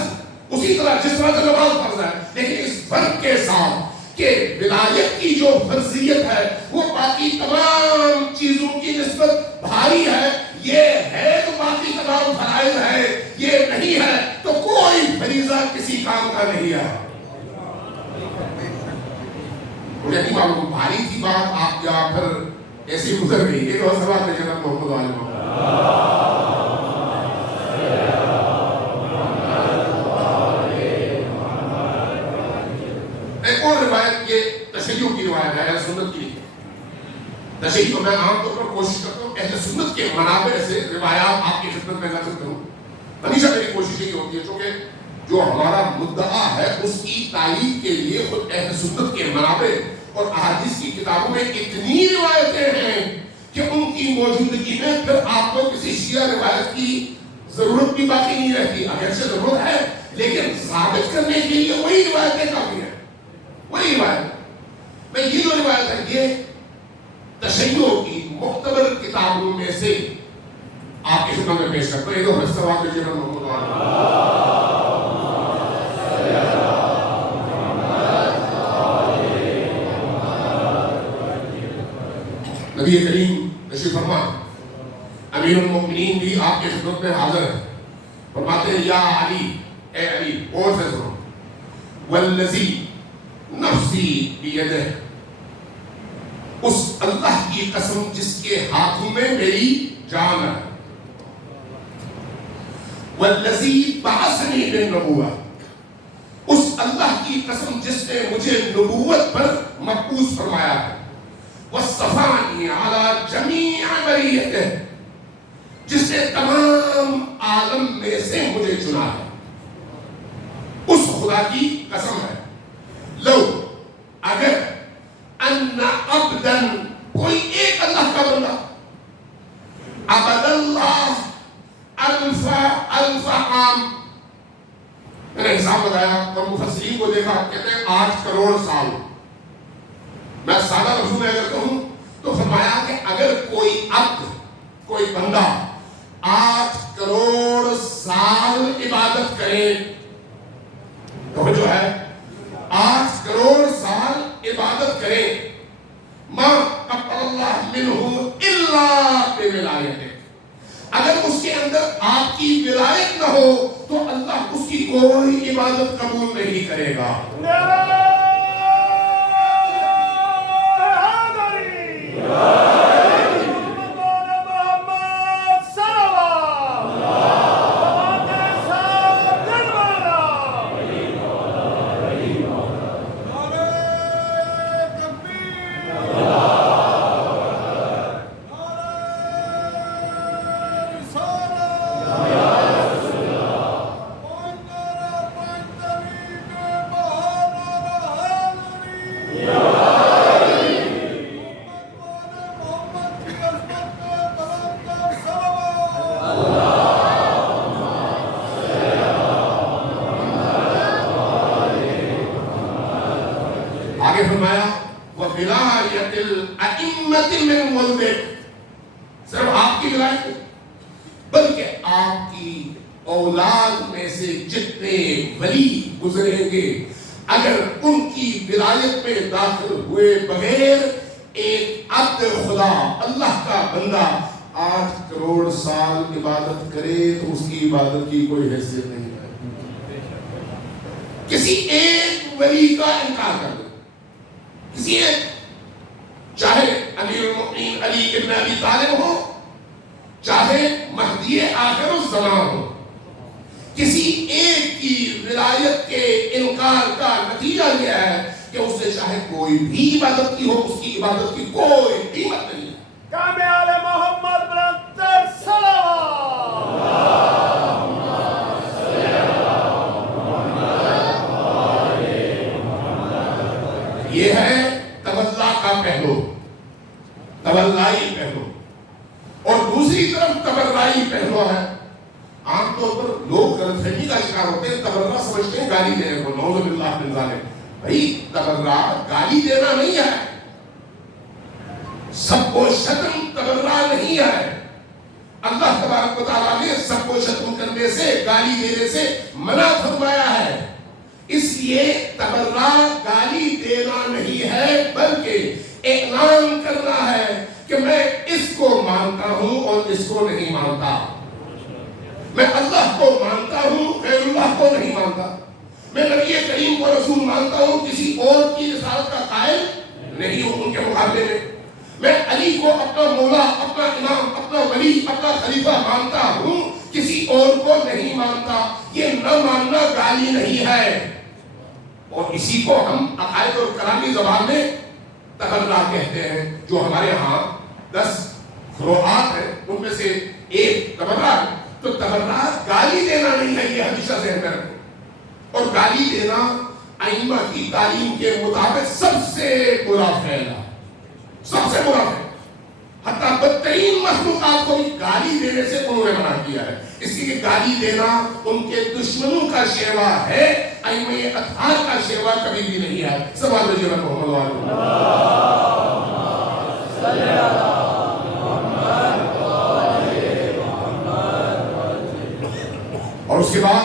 اسی طرح جس طرح سے نماز فرض ہے، لیکن اس فرق کے ساتھ کہ ولایت کی جو فرضیت ہے وہ باقی تمام چیزوں کی نسبت بھاری ہے، یہ ہے تو باقی تمام فرائض ہے، یہ نہیں ہے تو کوئی فریضہ کسی کام کا نہیں ہے۔ مجھے نہیں معلوم بھاری تھی بات آپ یا پھر ایسی گزر گئی۔ ایک اور سوال ہے جناب محمد علی محمد، ایک اور روایت یہ تشیع کی روایت ہے، اہل سنت کی۔ تشیع میں عام طور پر کوشش کرتا ہوں اہل سنت کے منابع سے روایات آپ کی خدمت میں نقل کروں۔ ہمیشہ میری کوشش یہ ہوتی ہے چونکہ جو ہمارا مدعا ہے اس کی تائید کے لیے خود اہل سنت کے منابع اور احادیث کی کتابوں میں اتنی روایتیں ہیں کہ ان کی موجودگی میں پھر آپ کو کسی شیعہ روایت کی ضرورت بھی باقی نہیں رہتی۔ اگرچہ ضرورت ہے لیکن ثابت کرنے کے لیے وہی روایتیں کافی ہیں، وہی روایت۔ میں یہ جو روایت ہے یہ تشیع کی معتبر کتابوں میں سے آپ کی خدمت میں پیش کرتا ہوں۔ ایک دو سوال میں جناب محمد نبی کریم تشریف فرما، امیر المؤمنین بھی آپ کی خدمت میں حاضر ہے۔ فرماتے ہیں یا علی، اے علی، اور سے سنو، والذی نفسی بیدہ، اس اللہ کی قسم جس کے ہاتھوں میں میری جان ہے، والذی بعثنی بالنبوۃ، اس اللہ کی قسم جس نے مجھے نبوت پر مبعوث فرمایا ہے، واصطفانی علی جمیع بریتہ، جس نے تمام عالم میں سے مجھے چنا ہے، اس خدا کی قسم ہے، لو اگر ان عبدا، کوئی ایک اللہ کا بندہ، عبد اللہ الف عام، میں نے حساب لگایا اور مفسرین کو دیکھا، کہتے ہیں 8 کروڑ سال. میں سادہ لفظوں میں اگر کہوں تو فرمایا کہ اگر کوئی عبد، کوئی بندہ 8 کروڑ سال عبادت کرے، تو جو ہے 8 کروڑ سال عبادت کرے، ما قبل اللہ منہ الا بولایتہ، اگر اس کے اندر آپ کی ولایت نہ ہو تو اللہ اس کی کوئی عبادت قبول نہیں کرے گا. آگے فرمایا وَوِلَایَةِ الْأَئِمَّةِ مِنْ وَلْدِكَ، صرف آپ کی ولایت نہیں بلکہ آپ کی اولاد میں سے جتنے ولی گزریں گے، اگر ان کی ولایت میں داخل ہوئے بغیر ایک عبد خدا، اللہ کا بندہ 8 کروڑ سال عبادت کرے تو اس کی عبادت کی کوئی حیثیت نہیں ہے. کسی ایک ولی کا انکار کر دے، کسی ایک، چاہے امیر المؤمنین علی ابن ابی طالب ہو، چاہے مہدی آخر الزمان ہو، کسی ایک کی ولایت کے انکار کا نتیجہ یہ ہے کہ اس نے چاہے کوئی بھی عبادت کی ہو، اس کی عبادت کی کوئی قیمت نہیں ہے. کعبے آل محمد برادر صلوات. یہ ہے تولا کا پہلو، تولائی پہلو، اور دوسری طرف تبرائی پہلو ہے. عام طور پر لوگ غلط فہمی کا شکار ہوتے ہیں، تبرہ سمجھتے ہیں گالی دینے کو، نعوذ باللہ من ذالک. بھائی تبرہ گالی دینا نہیں ہے، سب کو شتم تبرہ نہیں ہے. اللہ تبارک و تعالیٰ نے سب کو شتم کرنے سے، گالی دینے سے منع فرمایا ہے. اس لیے تبرہ گالی دینا نہیں ہے بلکہ اعلان کرنا ہے کہ میں اس کو مانتا ہوں اور اس کو نہیں مانتا، میں اللہ کو مانتا ہوں، غیر اللہ کو نہیں مانتا، میں نبی کریم کو رسول مانتا ہوں، کسی اور کی رسالت کا قائل نہیں ہوں ان کے مقابلے میں علی کو اپنا مولا، اپنا امام، اپنا ولی، اپنا خلیفہ مانتا ہوں، کسی اور کو نہیں مانتا. یہ نہ ماننا گالی نہیں ہے، اور اسی کو ہم عقائد اور کلامی زبان میں تبرہ کہتے ہیں. جو ہمارے ہاں 10 فروعات ہیں ان میں سے ایک تبرہ ہے. تو تبرہ گالی دینا نہیں ہے، یہ ہمیشہ ذہن میں رکھو. اور گالی دینا ائمہ کی تعلیم کے مطابق سب سے برا فعل ہے، سب سے برا فعل. حتیٰ بدترین مخلوقات کو بھی گالی دینے سے انہوں نے منع کیا ہے، اس لیے کہ گالی دینا ان کے دشمنوں کا شیوا ہے، ائمہ اطہار کا شیوا کبھی بھی نہیں ہے. سوال جناب محمد وعلیہ اور اس کے بعد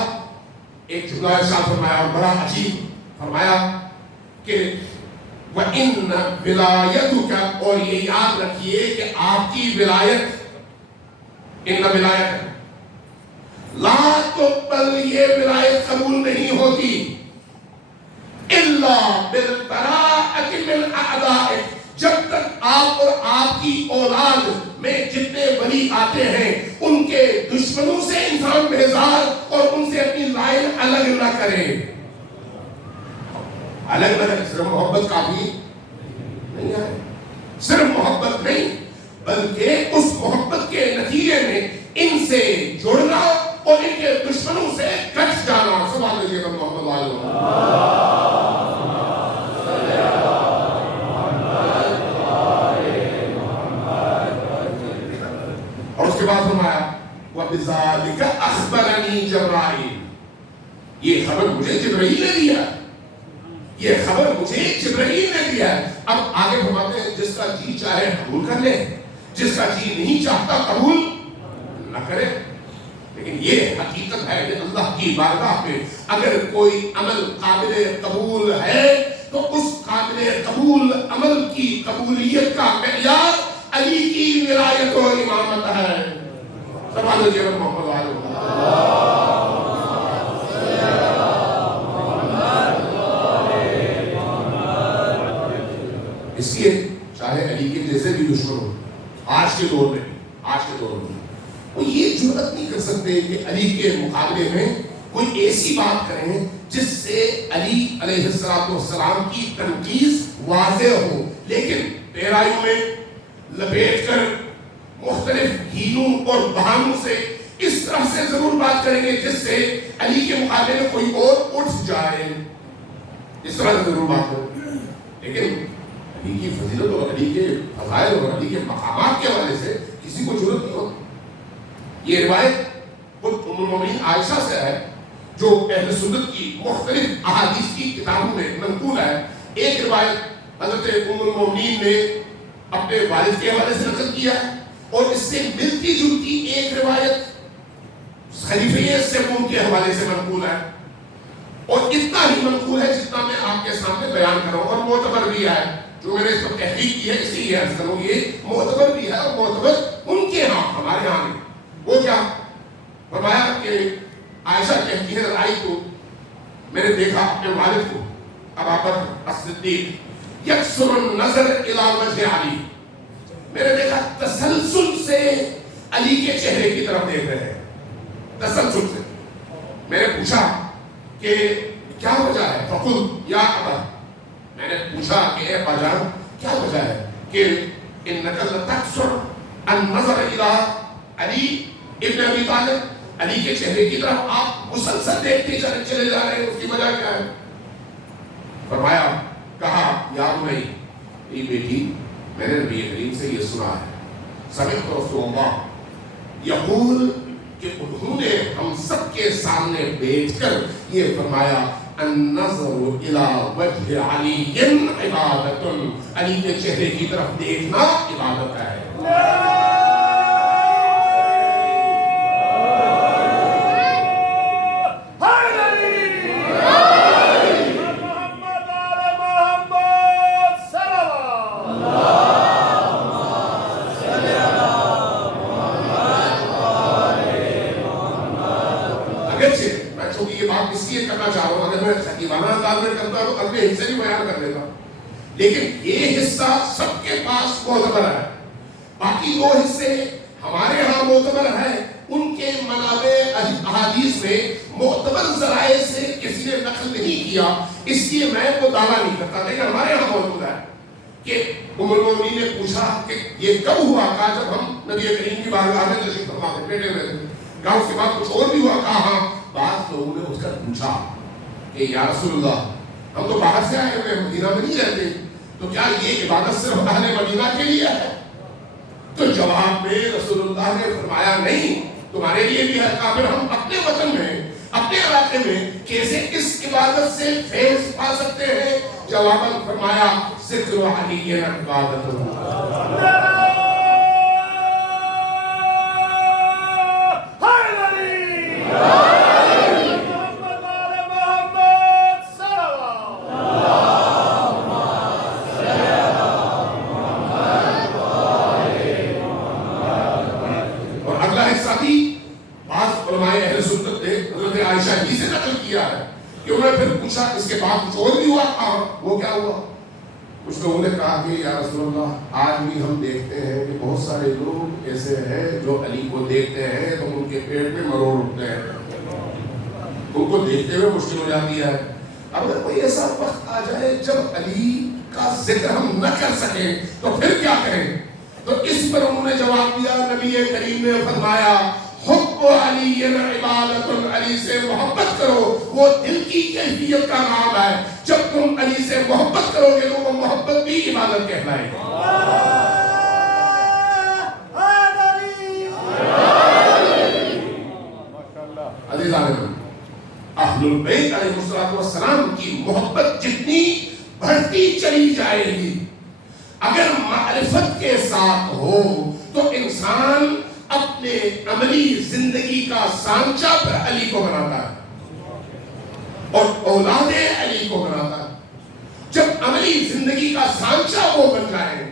ایک جملہ ارشاد فرمایا اور بڑا عجیب فرمایا کہ وَإِنَّ وِلَایَتُكَ، اور یہ یاد رکھیے کہ آپ کی ولایت، ان ولایت لا تقبل، یہ ولایت قبول نہیں ہوتی الا بالبراءۃ من اعدائک، جب تک آپ اور آپ کی اولاد میں جتنے ولی آتے ہیں ان کے دشمنوں سے انسان بیزار اور ان سے اپنی لائن الگ نہ کرے. الگ نہ کرے. صرف محبت کافی نہیں ہے, صرف محبت نہیں بلکہ اس محبت کے نتیجے میں ان سے جڑنا اور ان کے دشمنوں سے کٹ جانا. سبحان اللہ محمد علیہ. اور اس کے بعد فرمایا وَبِذَلِكَ أَخْبَرَنِي جَبْرَائِيل. یہ خبر مجھے جبرائیل نے دیا, یہ خبر مجھے جبرائیل نے دیا. اب آگے فرماتے ہیں جس کا جی چاہے قبول کر لے, جس کا جی نہیں چاہتا قبول نہ کرے. لیکن یہ حقیقت ہے کہ اللہ کی بارگاہ میں اگر کوئی عمل قابل قبول ہے تو اس قابل قبول عمل کی قبولیت کا معیار علی کی ولایت و امامت ہے. سبحان اللہ محمد علیہ. اس لیے چاہے علی کے جیسے بھی دشمن ہو آج کے دور میں وہ یہ جرأت نہیں کر سکتے کہ علی کے مقابلے میں کوئی ایسی بات کریں جس سے علی علیہ السلام کی تنقید واضح ہو, لیکن پیرایوں میں لپیٹ کر مختلف ہیلوں اور بہانوں سے اس طرح سے ضرور بات کریں گے جس سے علی کے مقابلے میں کوئی اور اٹھ جائے. اس طرح سے ضرور بات کریں, لیکن علی کی فضیلت اور علی کے فضائل اور علی کے مقامات کے حوالے سے کسی کو ضرورت نہیں ہوتی. یہ روایت خود ام المومنین عائشہ سے ہے جو اہل سنت کی مختلف احادیث کی کتابوں میں منقول ہے. ایک روایت حضرت ام المومنین نے اپنے والد کے حوالے سے نقل کیا ہے اور اس سے ملتی جلتی ایک روایت خلیفہ سوم کے حوالے سے منقول ہے, اور اتنا ہی منقول ہے جتنا میں آپ کے سامنے بیان کر رہا ہوں, اور معتبر بھی ہے. جو میں نے اس پر تحقیق کی ہے اس لیے عرض کروں یہ معتبر بھی ہے, اور معتبر ان کے ہاں ہمارے ہاں نہیں. وہ کیا فرمایا کہ عائشہ کہتی ہے آئی تو میں نے دیکھا اپنے والد کو ابا بکر الصدیق یکسر النظر الی وجہ علی, میں نے دیکھا تسلسل سے علی کے چہرے کی طرف دیکھ رہے ہیں, تسلسل سے. میں نے پوچھا کہ کیا وجہ ہے؟ فقلت یا ابا, میں نے پوچھا کہ اے ابا جان کیا وجہ ہے کہ انک لتکسر النظر الی علی ابن ابی طالب, علی کے چہرے کی طرف آپ مسلسل دیکھتے چلے جا رہے ہیں, اس کی وجہ کیا ہے؟ فرمایا کہا یا بنی بیٹی میں نے نبی کریم سے یہ سنا ہے, سمعت رسول اللہ یقول کہ انہوں نے ہم سب کے سامنے بیٹھ کر یہ فرمایا النظر الی وجہ علی عبادت, علی کے چہرے کی طرف دیکھنا عبادت ہے. لیکن یہ حصہ سب کے پاس معتبر ہے, باقی دو حصے ہمارے ہاں معتبر ہے. ان کے منابع احادیث میں معتبر ذرائع سے کسی نے نقل نہیں کیا, اس لیے میں وہ دعویٰ نہیں کرتا, لیکن ہمارے ہاں موجود ہے کہ ام المومنین نے پوچھا کہ یہ کب ہوا؟ کہا جب ہم نبی کریم کی بارگاہ میں تشریف فرما کے بیٹھے ہوئے تھے. کہا اس کے بعد کچھ اور بھی ہوا؟ کہا ہاں. بعض لوگوں نے اس کا پوچھا کہ یا رسول اللہ ہم تو باہر سے آئے ہوئے مدینہ میں نہیں رہتے, تو کیا یہ عبادت صرف اہل مدینہ کے لیے ہے؟ تو جواب میں رسول اللہ نے فرمایا نہیں, تمہارے لیے بھی ہے. کہا پھر ہم اپنے وطن میں اپنے علاقے میں کیسے اس عبادت سے فیض پا سکتے ہیں؟ جواباً فرمایا ذکر علی عبادت. اس کے بعد کچھ اور بھی ہوا. وہ کیا ہوا؟ کچھ لوگوں نے کہا کہ یا رسول اللہ آج بھی ہم دیکھتے ہیں کہ بہت سارے لوگ ایسے ہیں جو علی کو دیکھتے ہیں تو ان کے پیٹ میں مروڑ اٹھتے ہیں، ان کو دیکھتے ہوئے مشکل ہو جاتی ہے۔ اگر کوئی ایسا وقت آ جائے جب علی کا ذکر ہم نہ کر سکیں تو پھر کیا کریں؟ تو اس پر انہوں نے جواب دیا، نبی کریم نے فرمایا حب علی عبادت، علی سے محبت کرو، وہ دل کی کیفیت کا نام ہے، جب تم علی سے محبت کرو گے تو وہ محبت بھی عبادت کہلائے گی۔ عزیزان اہل البیت علیہ السلام کی محبت جتنی بڑھتی چلی جائے گی، اگر معرفت کے ساتھ ہو تو انسان اپنے عملی زندگی کا سانچہ پر علی کو بناتا ہے اور اولاد علی کو بناتا ہے۔ جب عملی زندگی کا سانچہ وہ بن جائے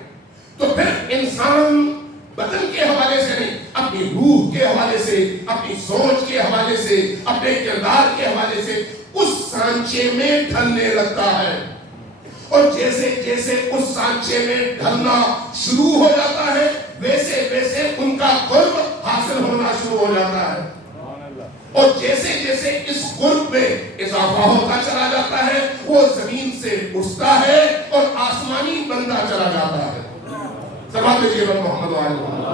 تو پھر انسان بدن کے حوالے سے نہیں، اپنی روح کے حوالے سے، اپنی سوچ کے حوالے سے، اپنے کردار کے حوالے سے اس سانچے میں ڈھلنے لگتا ہے، اور جیسے جیسے اس سانچے میں ڈھلنا شروع ہو جاتا ہے ویسے ویسے ان کا قرب حاصل ہونا شروع ہو جاتا ہے، اور جیسے جیسے اس قرب میں اضافہ ہوتا چلا جاتا ہے وہ زمین سے اٹھتا ہے اور آسمانی بنتا چلا جاتا ہے۔ سماعت لیجیے محمد و آل محمد۔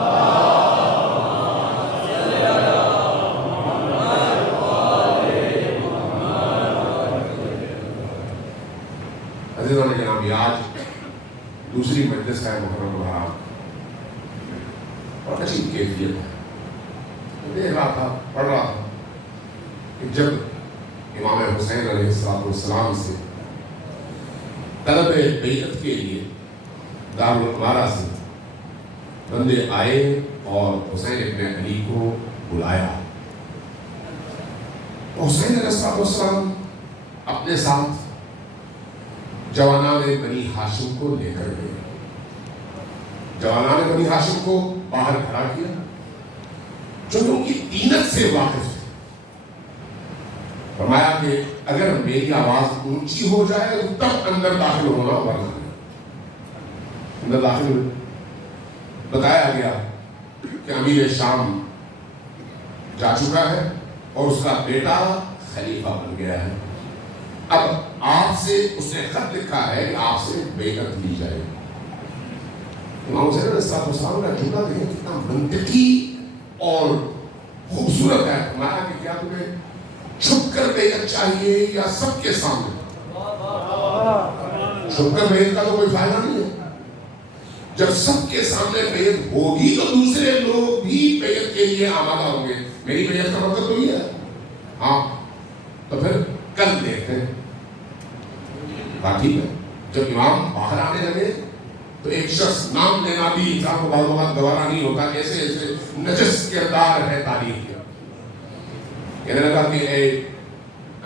عزیزان جناب، آج دوسری مجلس ہے محرم الحرام، اور عجیب کیفیت ہے۔ دیکھ رہا تھا، پڑھ رہا تھا کہ جب امام حسین علیہ السلام سے طلب بیعت کے لیے دارالمنارہ سے بندے آئے اور حسین ابن علی کو بلایا، حسین علیہ السلام اپنے ساتھ جوانان بنی ہاشم کو لے کر گئے۔ جوانان بنی ہاشم کو باہر کھڑا کیا، جو ان کی دینت سے واقف تھے، فرمایا کہ اگر میری آواز اونچی ہو جائے تو تب اندر داخل ہونا، ورنہ اندر داخل ہوئے۔ بتایا گیا کہ امیر شام جا چکا ہے اور اس کا بیٹا خلیفہ بن گیا ہے، اب آپ سے اس نے خط لکھا ہے کہ آپ سے بیعت لی جائے۔ امام حسین علیہ السلام کا جملہ دیکھیں کتنا منطقی اور خوبصورت ہے۔ فرمایا کہ کیا تمہیں چھپ کر بیعت چاہیے یا سب کے سامنے؟ چھپ کر بیعت کا تو کوئی فائدہ نہیں ہے، جب سب کے سامنے بیعت ہوگی تو دوسرے لوگ بھی بیعت کے لیے آمادہ ہوں گے۔ میری بیعت کا مطلب تو یہ ہے، ہاں تو پھر کل دیکھتے ہیں۔ بات ٹھیک ہے۔ جب امام باہر آنے لگے تو ایک شخص، نام لینا بھی انسان کو بعض اوقات گوارا نہیں ہوتا، ایسے ایسے نجس کردار ہے تاریخ کا، کہنے لگا کہ اے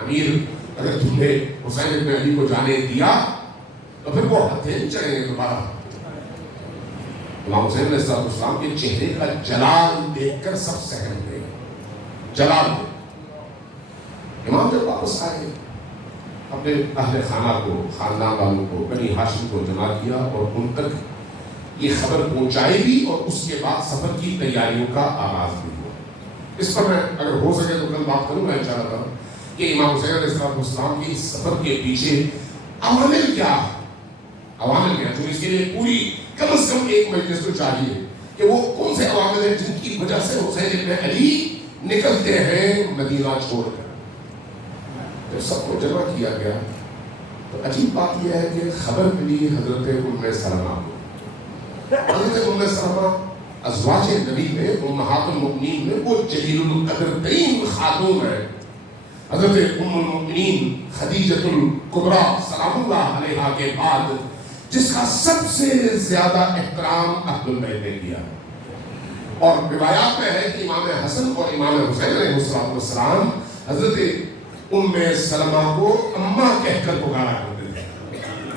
امیر، اگر تم نے حسین ابن علی کو جانے دیا تو پھر وہ ہتھیلی چڑھیں گے دوبارہ۔ امام حسین علیہ السلام کے چہرے کا جلال دیکھ کر سب سہم گئے، جلال۔ امام جب واپس آئے اپنے اہل خانہ کو، خاندان والوں کو، بنی ہاشم کو جمع کیا اور ان تک یہ خبر پہنچائی بھی، اور اس کے بعد سفر کی تیاریوں کا آغاز بھی ہوا۔ اس پر میں اگر ہو سکے تو کل بات کروں گا انشاءاللہ کہ امام حسین علیہ السلام کی سفر کے پیچھے عوامل کیا ہے، عوامل کیا، جو اس کے لیے پوری کم از کم ایک مجلس تو چاہیے کہ وہ کون سے عوامل ہیں جن کی وجہ سے حسین ابن علی نکلتے ہیں مدینہ چھوڑ کر۔ جب سب کو جمع کیا گیا تو عجیب بات یہ ہے کہ خبر ملی حضرت ام سلمہ کو۔ حضرت ام سلمہ ازواج نبی میں، امہات المؤمنین میں وہ جلیل القدر ترین خاتون ہے، حضرت ام المؤمنین خدیجۃ الکبریٰ سلام اللہ علیہا کے بعد، جس کا سب سے زیادہ احترام اہل البیت نے کیا۔ اور روایات میں ہے کہ امام حسن اور امام حسین علیہ السلام حضرت ام سلمہ کو اماں کہہ کر پکارا کرتے تھے،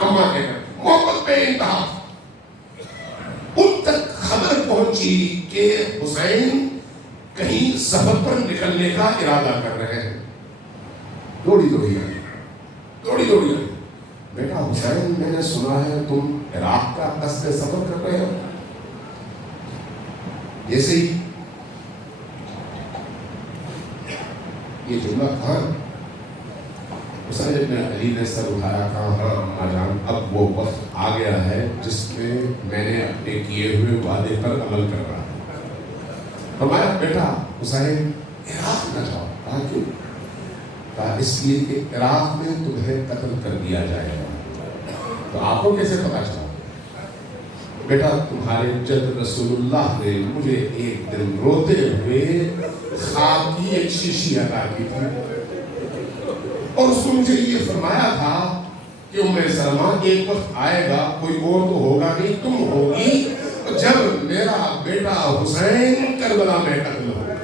اماں کہہ کر، محبت پہ انتہا۔ ان تک خبر پہنچی کہ حسین کہیں سفر پر نکلنے کا ارادہ کر رہے ہیں۔ دوڑی دوڑی آئی، بیٹا حسین میں نے سنا ہے تم عراق کا قصد سفر کر رہے ہو. جیسے ہی یہ جملہ تھا حسین ابن علی نے سر اٹھایا، کہا ہاں اماں جان اب وہ وقت آ گیا ہے جس میں میں نے اپنے کیے ہوئے وعدے پر عمل کر رہا ہوں. ہمارا بیٹا حسین عراق نہ جاؤ. کہا کیوں؟ کہا اس لیے کہ عراق میں تمہیں قتل کر دیا جائے گا. تو آپ کو کیسے پتا چلا؟ بیٹا تمہارے جد رسول اللہ نے مجھے ایک دن روتے ہوئے خواب کی ایک شیشی عطا کی تھی اور اس کو مجھے یہ فرمایا تھا کہ ام سلمہ ایک وقت آئے گا، کوئی اور تو ہوگا نہیں، تم ہوگی، جب میرا بیٹا حسین کربلا میں قتل ہوگا.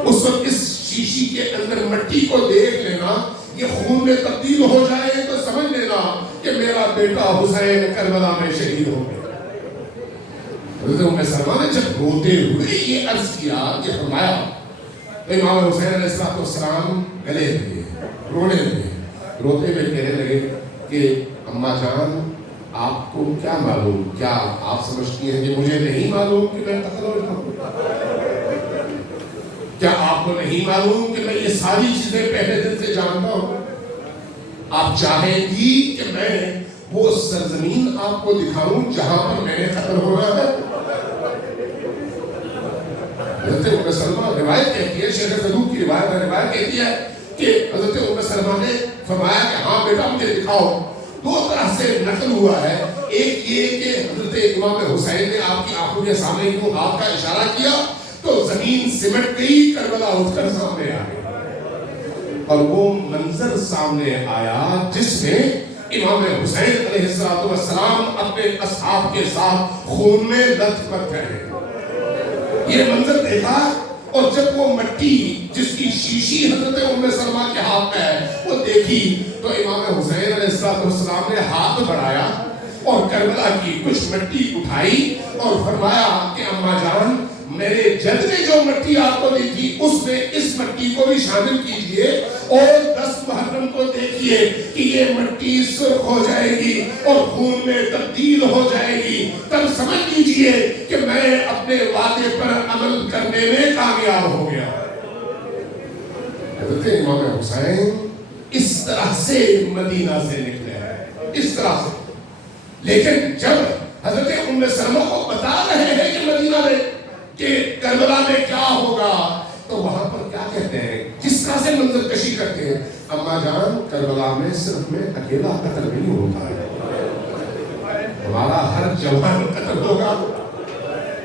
اس وقت اس شیشی کے اندر مٹی کو دیکھ لینا، یہ خون میں تبدیل ہو جائے تو سمجھ لینا کہ میرا بیٹا حسین کربلا میں شہید ہو گیا. حضرت ام سلمہ نے جب روتے ہوئے یہ عرض کیا، یہ فرمایا تو امام حسین علیہ السلام گلے ہوئے، رونے لگے، روتے ہوئے کہنے لگے کہ اماں جان آپ کو کیا معلوم، کیا آپ سمجھتی ہیں کہ مجھے نہیں معلوم کہ میں قتل ہو جاؤں؟ کیا آپ کو نہیں معلوم کہ میں یہ ساری چیزیں پہلے دن سے جانتا ہوں؟ آپ چاہیں گی کہ میں وہ سرزمین آپ کو دکھاؤں جہاں پر میں نے قتل ہو رہا ہے؟ حضرت ام سلمہ روایت کہتی ہے، شیخ صدوق کی روایت کہتی ہے کہ حضرت ام سلمہ نے فرمایا کہ ہاں بیٹا مجھے دکھاؤ. دو طرح سے نقل ہوا ہے، ایک یہ کہ حضرت امام حسین نے آپ کی آنکھوں کے سامنے کو ہاتھ کا اشارہ کیا تو زمین سمٹ گئی، کربلا اٹھ کر سامنے آ گئی اور وہ منظر سامنے آیا جس میں امام حسین علیہ السلام اپنے اصحاب کے ساتھ خون میں لت پت رہے. یہ منظر دیکھا اور جب وہ مٹی جس کی شیشی حضرت ام سلمہ کے ہاتھ میں ہے وہ دیکھی تو امام حسین علیہ السلام نے ہاتھ بڑھایا اور کربلا کی کچھ مٹی اٹھائی اور فرمایا کہ اماں جان میرے جد نے جو مٹی آپ کو دی تھی اس میں اس مٹی کو بھی شامل کیجئے اور 10 محرم کو دیکھیے کہ یہ مٹی سرخ ہو جائے گی اور خون میں تبدیل ہو جائے گی، تب سمجھ لیجئے کہ میں اپنے وعدے پر عمل کرنے میں کامیاب ہو گیا. حضرت امام حسین اس طرح سے مدینہ سے نکلے ہیں، اس طرح سے. لیکن جب حضرت ام سلمہ کو بتا رہے ہیں کہ مدینہ میں کہ کربلا میں کیا ہوگا تو وہاں پر کیا کہتے ہیں، کس طرح سے منظر کشی کرتے ہیں. اماں جان کربلا میں صرف میں اکیلا قتل نہیں ہوتا ہے، ہمارا ہر جوان قتل ہوگا،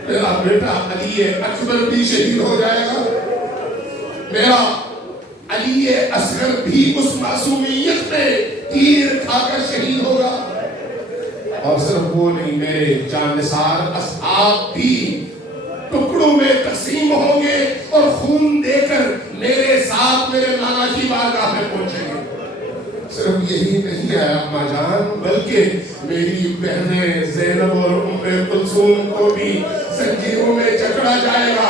میرا بیٹا علی اکبر بھی شہید ہو جائے گا، میرا علی اصغر بھی اس معصومیت میں تیر کھا کر شہید ہوگا. اور صرف وہ نہیں، میرے جانثار اصحاب بھی ٹکڑوں میں تقسیم ہوں گے اور خون دے کر میرے ساتھ میرے نانا کی بارگاہ میں پہنچیں گے. صرف یہی نہیں ہے اماں جان، بلکہ میری بہنیں زینب اور ام کلثوم کو بھی زنجیروں میں جکڑا جائے گا،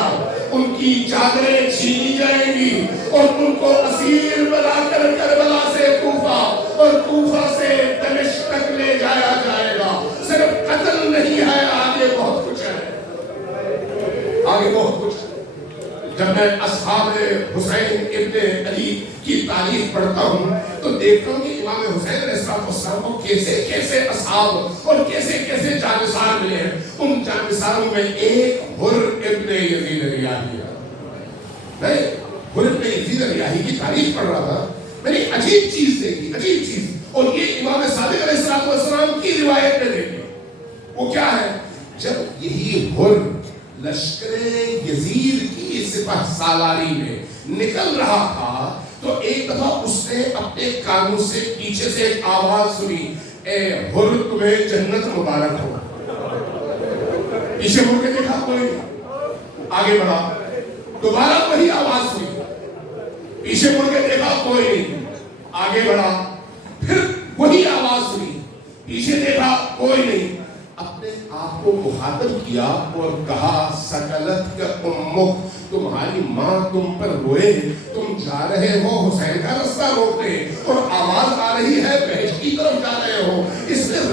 ان کی چادریں چھینی جائیں گی اور ان کو اسیر بنا کر کربلا سے کوفہ اور کوفہ سے دمشق تک لے جایا جائے گا. صرف قتل نہیں ہے، آگے بہت کچھ ہے، آگے بہت کچھ. جب میں اصحاب حسین ابن علی کی تاریخ پڑھتا ہوں تو دیکھتا ہوں کہ امام حسین علیہ السلام کو کیسے کیسے اصحاب اور کیسے کیسے جانثار ملے ہیں. ان جانثاروں میں ایک حر ابن یزید ریاحی ہے. میں حر ابن یزید ریاحی کی تاریخ پڑھ رہا تھا، میں نے عجیب چیز دیکھی، عجیب چیز، اور یہ امام صادق علیہ السلام کی روایت میں دیکھی. وہ کیا ہے، جب یہی حر لشکر یزید کی سپہ سالاری میں نکل رہا تھا تو ایک دفعہ اس نے اپنے کانوں سے پیچھے سے ایک آواز سنی، اے حر تمہیں جنت مبارک ہو. پیچھے مڑ کے دیکھا کوئی، آگے بڑھا، دوبارہ وہی آواز سنی، پیچھے مڑ کے دیکھا کوئی نہیں، آگے بڑھا، پھر وہی آواز سنی، پیچھے دیکھا کوئی نہیں. اپنے آپ کو مخاطب کیا اور کہا سکلت کا امک، تمہاری ماں تم پر روئے، تم جا رہے ہو حسین کا رستہ روکنے اور آواز آ رہی ہے بہشت کی طرف جا رہے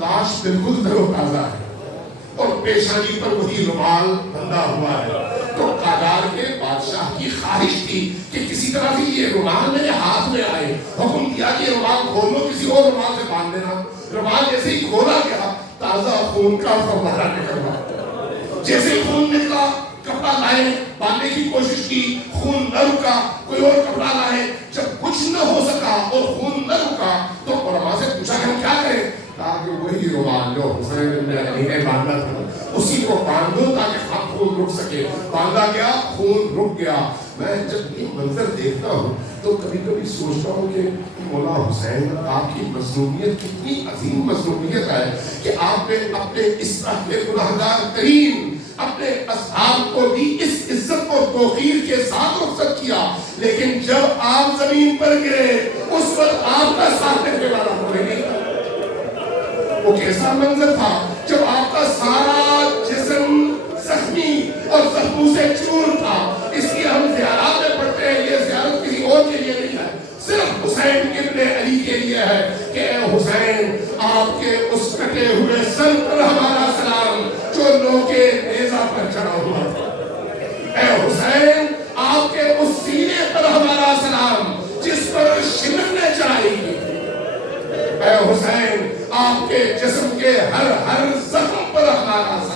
لاش بالکل تر و تازہ ہے اور پیشانی پر وہی رومال بندھا ہوا ہے. تو قاجار کے بادشاہ کی خواہش تھی کہ کسی طرح سے یہ رومال میرے ہاتھ میں آئے. حکم دیا کہ یہ رومال کھول لو, کسی اور رومال سے باندھ دینا. رومال جیسے ہی کھولا گیا تازہ خون کا فوارہ نکلا. جیسے ہی خون نکلا کپڑا لائے, باندھنے کی کوشش کی, خون نہ رکا, کوئی اور کپڑا لائے. جب کچھ نہ ہو سکا اور خون نہ رکا تو علماء سے پوچھا کہ ہم کیا کریں؟ کہا کہ وہی رومال جو حسین بن علی نے باندھا تھا اسی کو باندھو تاکہ خون رک سکے. باندھا گیا, خون رک گیا. میں جب یہ منظر دیکھتا ہوں تو کبھی کبھی سوچتا ہوں کہ مولا حسین آپ کی مظلومیت کتنی عظیم مظلومیت ہے کہ آپ نے اپنے اس گناہگار ترین اپنے اصحاب کو بھی اس عزت اور توقیر کے ساتھ رخصت کیا, لیکن جب آپ زمین پر گرے اس وقت آپ کا ساتھ دینے والا کوئی نہیں تھا. وہ کیسا منظر تھا جب آپ کا سارا جسم زخمی اور زخموں سے چور تھا. اس لیے ہم زیارات میں پڑھتے ہیں, یہ زیارت کسی اور کے لیے نہیں ہے, صرف حسین ابن علی کے لیے ہے کہ اے حسین آپ کے اس کٹے ہوئے سر پر ہمارا سلام جو نوکے نیزہ پر چڑھا ہوا تھا. اے حسین آپ کے اس سینے پر ہمارا سلام جس پر شمرنے چڑھائی گئی. اے حسین آپ کے جسم کے ہر زخم پر ہمارا سلام